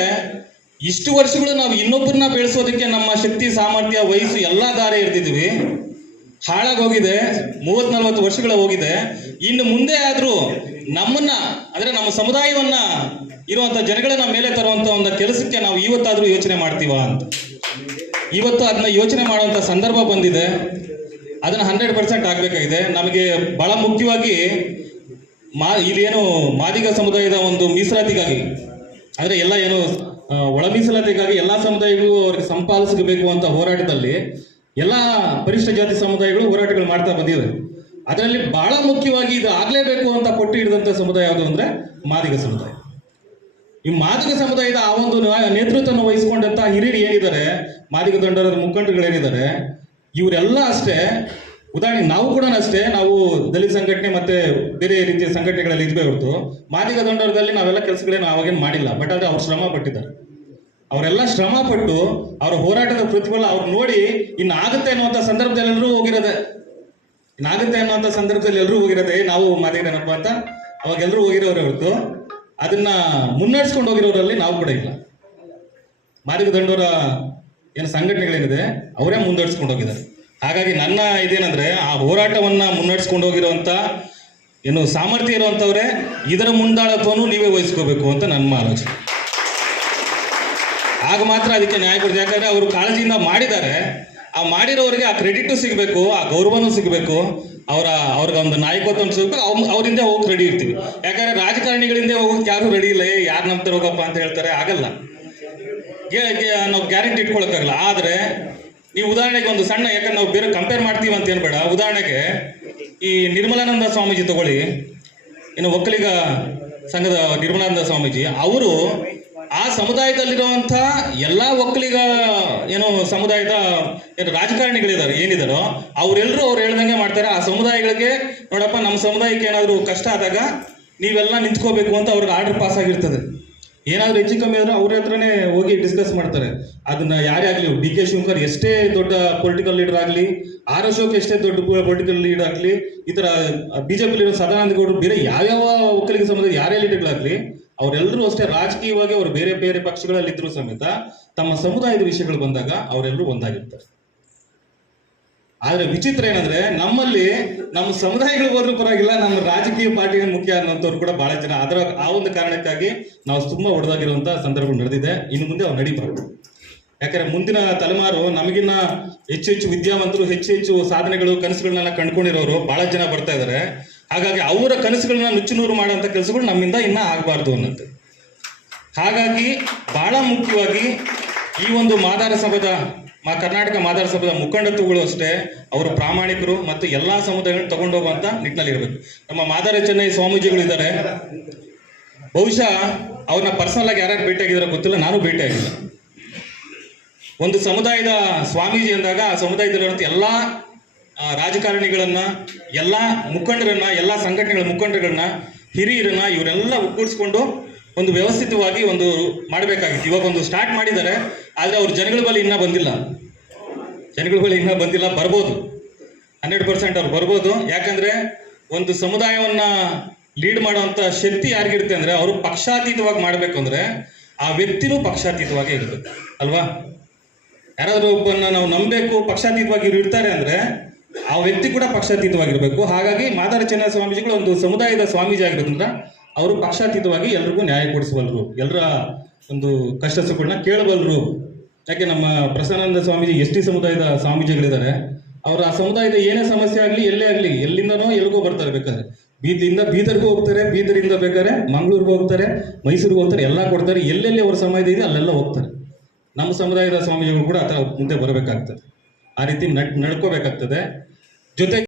ಇಷ್ಟು ವರ್ಷಗಳು ನಾವು ಇನ್ನೊಬ್ಬರನ್ನ ಬೆಳೆಸೋದಕ್ಕೆ ನಮ್ಮ ಶಕ್ತಿ, ಸಾಮರ್ಥ್ಯ, ವಯಸ್ಸು ಎಲ್ಲ ದಾರಿ ಇರ್ತಿದ್ವಿ ಹಾಳಾಗಿ ಹೋಗಿದೆ ಮೂವತ್ ನಲ್ವತ್ತು ವರ್ಷಗಳ ಹೋಗಿದೆ. ಇನ್ನು ಮುಂದೆ ಆದ್ರೂ ನಮ್ಮನ್ನ, ಅಂದ್ರೆ ನಮ್ಮ ಸಮುದಾಯವನ್ನ ಇರುವಂತ ಜನಗಳನ್ನ ಮೇಲೆ ತರುವಂತ ಒಂದು ಕೆಲಸಕ್ಕೆ ನಾವು ಇವತ್ತಾದ್ರೂ ಯೋಚನೆ ಮಾಡ್ತೀವ ಅಂತ. ಇವತ್ತು ಅದನ್ನ ಯೋಚನೆ ಮಾಡುವಂತ ಸಂದರ್ಭ ಬಂದಿದೆ. ಅದನ್ನ ಹಂಡ್ರೆಡ್ ಪರ್ಸೆಂಟ್ ಆಗ್ಬೇಕಾಗಿದೆ. ನಮಗೆ ಬಹಳ ಮುಖ್ಯವಾಗಿ ಮಾ, ಇಲ್ಲೇನು ಮಾದಿಗ ಸಮುದಾಯದ ಒಂದು ಮೀಸಲಾತಿಗಾಗಿ, ಅಂದ್ರೆ ಎಲ್ಲ ಏನು ಒಳ ಮೀಸಲಾತಿಗಾಗಿ ಎಲ್ಲಾ ಸಮುದಾಯಗಳು ಅವ್ರಿಗೆ ಸಂಪಾದಿಸಬೇಕು ಅಂತ ಹೋರಾಟದಲ್ಲಿ ಎಲ್ಲ ಪರಿಷ್ಠ ಜಾತಿ ಸಮುದಾಯಗಳು ಹೋರಾಟಗಳು ಮಾಡ್ತಾ ಬಂದಿವೆ. ಅದರಲ್ಲಿ ಬಹಳ ಮುಖ್ಯವಾಗಿ ಇದು ಆಗ್ಲೇಬೇಕು ಅಂತ ಪಟ್ಟು ಹಿಡಿದಂಥ ಸಮುದಾಯ ಯಾವುದು ಅಂದ್ರೆ ಮಾದಿಗ ಸಮುದಾಯ. ಈ ಮಾದಿಗ ಸಮುದಾಯದ ಆ ಒಂದು ನೇತೃತ್ವವನ್ನು ವಹಿಸಿಕೊಂಡಂತ ಹಿರಿಯರು ಏನಿದ್ದಾರೆ, ಮಾದಿಗ ದಂಡರ ಮುಖಂಡರುಗಳೇನಿದ್ದಾರೆ ಇವರೆಲ್ಲ ಅಷ್ಟೇ. ಉದಾಹರಣೆಗೆ ನಾವು ಕೂಡ ಅಷ್ಟೇ, ನಾವು ದಲಿತ ಸಂಘಟನೆ ಮತ್ತೆ ಬೇರೆ ರೀತಿಯ ಸಂಘಟನೆಗಳಲ್ಲಿ ಇದ್ವೇ ಹೊರತು ಮಾದಿಗ ದಂಡರದಲ್ಲಿ ನಾವೆಲ್ಲ ಕೆಲಸಗಳೇನು ಅವಾಗೇನು ಮಾಡಿಲ್ಲ, ಬಟ್ ಆದ್ರೆ ಅವ್ರು ಶ್ರಮ ಪಟ್ಟಿದ್ದಾರೆ. ಅವರೆಲ್ಲ ಶ್ರಮ ಪಟ್ಟು ಅವರ ಹೋರಾಟದ ಪ್ರತಿಫಲ ಅವ್ರು ನೋಡಿ ಇನ್ನು ಆಗುತ್ತೆ ಅನ್ನುವಂಥ ಸಂದರ್ಭದಲ್ಲಿ ಎಲ್ಲರೂ ಹೋಗಿರೋದೆ. ಇನ್ನಾಗುತ್ತೆ ಅನ್ನುವಂಥ ಸಂದರ್ಭದಲ್ಲಿ ಎಲ್ಲರೂ ಹೋಗಿರೋದೆ. ನಾವು ಮಾದಿಗರೇನಪ್ಪ ಅಂತ. ಅವಾಗ ಎಲ್ಲರೂ ಹೋಗಿರೋರೇ ಹೊರತು. ಅದನ್ನ ಮುನ್ನಡೆಸ್ಕೊಂಡು ಹೋಗಿರೋರಲ್ಲಿ ನಾವು ಕೂಡ ಇಲ್ಲ. ಮಾದಿಗ ದಂಡೋರ ಏನು ಸಂಘಟನೆಗಳೇನಿದೆ, ಅವರೇ ಮುನ್ನಡೆಸ್ಕೊಂಡು ಹೋಗಿದ್ದಾರೆ. ಹಾಗಾಗಿ ನನ್ನ ಇದೇನಂದ್ರೆ, ಆ ಹೋರಾಟವನ್ನ ಮುನ್ನಡೆಸ್ಕೊಂಡು ಹೋಗಿರುವಂತ ಏನು ಸಾಮರ್ಥ್ಯ ಇರುವಂತವ್ರೆ ಇದರ ಮುಂದಾಳತ್ವನು ನೀವೇ ವಹಿಸ್ಕೋಬೇಕು ಅಂತ ನನ್ನ ಆಲೋಚನೆ. ಆಗ ಮಾತ್ರ ಅದಕ್ಕೆ ನ್ಯಾಯ ಕೊಡ್ತೀವಿ. ಯಾಕಂದ್ರೆ ಅವರು ಕಾಳಜಿಯಿಂದ ಮಾಡಿದ್ದಾರೆ. ಆ ಮಾಡಿರೋರಿಗೆ ಆ ಕ್ರೆಡಿಟ್ ಸಿಗಬೇಕು, ಆ ಗೌರವನೂ ಸಿಗಬೇಕು. ಅವರ ಅವ್ರಿಗೆ ಒಂದು ನಾಯಕತ್ವ ಸಿಗಬೇಕು. ಅವ್ರ ಅವರಿಂದ ಹೋಗಿ ರೆಡಿ ಇರ್ತೀವಿ. ಯಾಕಂದ್ರೆ ರಾಜಕಾರಣಿಗಳಿಂದ ಹೋಗೋಕೆ ಯಾರು ರೆಡಿ ಇಲ್ಲ. ಯಾರು ನಂಬ್ತಾರೆ ಹೋಗಪ್ಪ ಅಂತ ಹೇಳ್ತಾರೆ, ಆಗಲ್ಲ. ನಾವು ಗ್ಯಾರಂಟಿ ಇಟ್ಕೊಳಕ್ಕಾಗಲ್ಲ. ಆದ್ರೆ, ಈ ಉದಾಹರಣೆಗೆ ಒಂದು ಸಣ್ಣ, ಯಾಕಂದ್ರೆ ನಾವು ಬೇರೆ ಕಂಪೇರ್ ಮಾಡ್ತೀವಿ ಅಂತ ಏನ್ಬೇಡ ಉದಾಹರಣೆಗೆ, ಈ ನಿರ್ಮಲಾನಂದ ಸ್ವಾಮೀಜಿ ತಗೊಳ್ಳಿ. ಇನ್ನು ಒಕ್ಕಲಿಗ ಸಂಘದ ನಿರ್ಮಲಾನಂದ ಸ್ವಾಮೀಜಿ, ಅವರು ಆ ಸಮುದಾಯದಲ್ಲಿರುವಂಥ ಎಲ್ಲಾ ಒಕ್ಕಲಿಗ ಏನು ಸಮುದಾಯದ ಏನು ರಾಜಕಾರಣಿಗಳಿದ್ದಾರೆ, ಏನಿದಾರೋ ಅವರೆಲ್ಲರೂ ಅವ್ರು ಹೇಳ್ದಂಗೆ ಮಾಡ್ತಾರೆ. ಆ ಸಮುದಾಯಗಳಿಗೆ ನೋಡಪ್ಪ, ನಮ್ಮ ಸಮುದಾಯಕ್ಕೆ ಏನಾದರೂ ಕಷ್ಟ ಆದಾಗ ನೀವೆಲ್ಲ ನಿಂತ್ಕೋಬೇಕು ಅಂತ ಅವ್ರಿಗೆ ಆರ್ಡರ್ ಪಾಸ್ ಆಗಿರ್ತದೆ. ಏನಾದರೂ ಹೆಚ್ಚು ಕಮ್ಮಿ ಆದ್ರೂ ಅವ್ರ ಹತ್ರನೇ ಹೋಗಿ ಡಿಸ್ಕಸ್ ಮಾಡ್ತಾರೆ. ಅದನ್ನ ಯಾರೇ ಆಗಲಿ ಡಿ ಕೆ ಶಿವಕುಮಾರ್ ಎಷ್ಟೇ ದೊಡ್ಡ ಪೊಲಿಟಿಕಲ್ ಲೀಡರ್ ಆಗಲಿ, ಆರ್ ಅಶೋಕ್ ಎಷ್ಟೇ ದೊಡ್ಡ ಪೊಲಿಟಿಕಲ್ ಲೀಡರ್ ಆಗಲಿ, ಈ ತರ ಲೀಡರ್ ಸದಾನಂದ ಗೌಡರು ಬೇರೆ ಯಾವ್ಯಾವ ಒಕ್ಕಲಿಗ ಸಂಬಂಧ ಯಾರೇ ಲೀಡರ್ಗಳಾಗಲಿ ಅವರೆಲ್ಲರೂ ಅಷ್ಟೇ ರಾಜಕೀಯವಾಗಿ ಅವರು ಬೇರೆ ಬೇರೆ ಪಕ್ಷಗಳಲ್ಲಿ ಇದ್ರು ಸಮೇತ ತಮ್ಮ ಸಮುದಾಯದ ವಿಷಯಗಳು ಬಂದಾಗ ಅವರೆಲ್ಲರೂ ಒಂದಾಗಿರ್ತಾರೆ. ಆದ್ರೆ ವಿಚಿತ್ರ ಏನಂದ್ರೆ ನಮ್ಮಲ್ಲಿ ನಮ್ಮ ಸಮುದಾಯಗಳು ಹೋದ್ರೂ ಪರವಾಗಿಲ್ಲ, ನಮ್ಮ ರಾಜಕೀಯ ಪಾರ್ಟಿಗೆ ಮುಖ್ಯ ಅನ್ನೋಂಥವ್ರು ಕೂಡ ಬಹಳ ಜನ. ಅದರ ಆ ಒಂದು ಕಾರಣಕ್ಕಾಗಿ ನಾವು ತುಂಬಾ ಒಡೆದಾಗಿರುವಂತಹ ಸಂದರ್ಭ ನಡೆದಿದೆ. ಇನ್ನು ಮುಂದೆ ಅವ್ರು ನಡೀಬಾರ್ದು. ಯಾಕಂದ್ರೆ ಮುಂದಿನ ತಲೆಮಾರು ನಮಗಿನ್ನ ಹೆಚ್ಚು ಹೆಚ್ಚು ವಿದ್ಯಾವಂತರು, ಹೆಚ್ಚು ಹೆಚ್ಚು ಸಾಧನೆಗಳು, ಕನಸುಗಳನ್ನೆಲ್ಲ ಕಂಡ್ಕೊಂಡಿರೋರು ಬಹಳ ಜನ ಬರ್ತಾ ಇದ್ದಾರೆ ಹಾಗಾಗಿ ಅವರ ಕನಸುಗಳನ್ನ ನುಚ್ಚುನೂರು ಮಾಡುವಂಥ ಕೆಲಸಗಳು ನಮ್ಮಿಂದ ಇನ್ನೂ ಆಗಬಾರ್ದು ಅನ್ನೋದು ಹಾಗಾಗಿ ಬಹಳ ಮುಖ್ಯವಾಗಿ ಈ ಒಂದು ಮಾದಾರ ಸಭದ, ಮಾ ಕರ್ನಾಟಕ ಮಾದಾರ ಸಭದ ಮುಖಂಡತ್ವಗಳು ಅಷ್ಟೇ, ಅವರು ಪ್ರಾಮಾಣಿಕರು ಮತ್ತು ಎಲ್ಲ ಸಮುದಾಯಗಳನ್ನ ತಗೊಂಡೋಗುವಂಥ ನಿಟ್ಟಿನಲ್ಲಿ ಇರಬೇಕು. ನಮ್ಮ ಮಾದಾರ ಚೆನ್ನೈ ಸ್ವಾಮೀಜಿಗಳು ಇದ್ದಾರೆ. ಬಹುಶಃ ಅವ್ರನ್ನ ಪರ್ಸನಲ್ ಆಗಿ ಯಾರ್ಯಾರು ಭೇಟಿಯಾಗಿದಾರೋ ಗೊತ್ತಿಲ್ಲ, ನಾನು ಭೇಟಿಯಾಗಿಲ್ಲ ಒಂದು ಸಮುದಾಯದ ಸ್ವಾಮೀಜಿ ಅಂದಾಗ ಆ ಸಮುದಾಯದಲ್ಲಿರುವಂಥ ಎಲ್ಲ ರಾಜಕಾರಣಿಗಳನ್ನ, ಎಲ್ಲ ಮುಖಂಡರನ್ನ, ಎಲ್ಲ ಸಂಘಟನೆಗಳ ಮುಖಂಡರನ್ನ, ಹಿರಿಯರನ್ನ ಇವರೆಲ್ಲ ಒಗ್ಗೂಡಿಸ್ಕೊಂಡು ಒಂದು ವ್ಯವಸ್ಥಿತವಾಗಿ ಒಂದು ಮಾಡಬೇಕಾಗಿತ್ತು. ಇವಾಗ ಒಂದು ಸ್ಟಾರ್ಟ್ ಮಾಡಿದ್ದಾರೆ, ಆದರೆ ಅವ್ರ ಜನಗಳ ಬಳಿ ಇನ್ನೂ ಬಂದಿಲ್ಲ. ಜನಗಳ ಬಳಿ ಇನ್ನೂ ಬಂದಿಲ್ಲ, ಬರ್ಬೋದು. ಹಂಡ್ರೆಡ್ ಪರ್ಸೆಂಟ್ ಅವ್ರು ಬರ್ಬೋದು. ಯಾಕಂದ್ರೆ ಒಂದು ಸಮುದಾಯವನ್ನ ಲೀಡ್ ಮಾಡುವಂತ ಶಕ್ತಿ ಯಾರಿಗಿರುತ್ತೆ ಅಂದ್ರೆ ಅವರು ಪಕ್ಷಾತೀತವಾಗಿ ಮಾಡಬೇಕು ಅಂದ್ರೆ ಆ ವ್ಯಕ್ತಿನೂ ಪಕ್ಷಾತೀತವಾಗಿ ಇರಬೇಕು. ಅಲ್ವಾ? ಯಾರಾದರೂ ಒಬ್ಬನ್ನ ನಾವು ನಂಬಬೇಕು, ಪಕ್ಷಾತೀತವಾಗಿ ಇವ್ರು ಇರ್ತಾರೆ ಅಂದ್ರೆ ಆ ವ್ಯಕ್ತಿ ಕೂಡ ಪಕ್ಷಾತೀತವಾಗಿರಬೇಕು. ಹಾಗಾಗಿ ಮಾದಾರ ಚೆನ್ನ ಸ್ವಾಮೀಜಿಗಳು ಒಂದು ಸಮುದಾಯದ ಸ್ವಾಮೀಜಿ ಆಗಿರೋದ್ರಿಂದ ಅವರು ಪಕ್ಷಾತೀತವಾಗಿ ಎಲ್ರಿಗೂ ನ್ಯಾಯ ಕೊಡಿಸಬಲ್ಲರು ಎಲ್ಲರ ಒಂದು ಕಷ್ಟ ಸುಖಗಳನ್ನ ಕೇಳಬಲ್ಲರು ಯಾಕೆ ನಮ್ಮ ಪ್ರಸನ್ನಾನಂದ ಸ್ವಾಮೀಜಿ ಎಸ್ ಟಿ ಸಮುದಾಯದ ಸ್ವಾಮೀಜಿಗಳಿದ್ದಾರೆ. ಅವರು ಆ ಸಮುದಾಯದ ಏನೇ ಸಮಸ್ಯೆ ಆಗಲಿ, ಎಲ್ಲೇ ಆಗಲಿ, ಎಲ್ಲಿಂದನೋ ಎಲ್ಗೋ ಬರ್ತಾರೆ ಬೇಕಾದ್ರೆ. ಬೀದಿಯಿಂದ ಬೀದರ್ಗೂ ಹೋಗ್ತಾರೆ, ಬೀದರಿಂದ ಬೇಕಾದ್ರೆ ಮಂಗಳೂರಿಗೆ ಹೋಗ್ತಾರೆ, ಮೈಸೂರಿಗೆ ಹೋಗ್ತಾರೆ, ಎಲ್ಲ ಕೊಡ್ತಾರೆ. ಎಲ್ಲೆಲ್ಲಿ ಅವ್ರ ಸಮಯದ ಇದೆ ಅಲ್ಲೆಲ್ಲ ಹೋಗ್ತಾರೆ. ನಮ್ಮ ಸಮುದಾಯದ ಸ್ವಾಮೀಜಿಗಳು ಕೂಡ ಆ ಥರ ಮುಂದೆ ಬರಬೇಕಾಗ್ತದೆ. ಆ ರೀತಿ ನಡ್ ನಡ್ಕೋಬೇಕಾಗ್ತದೆ. ಜೊತೆಗೆ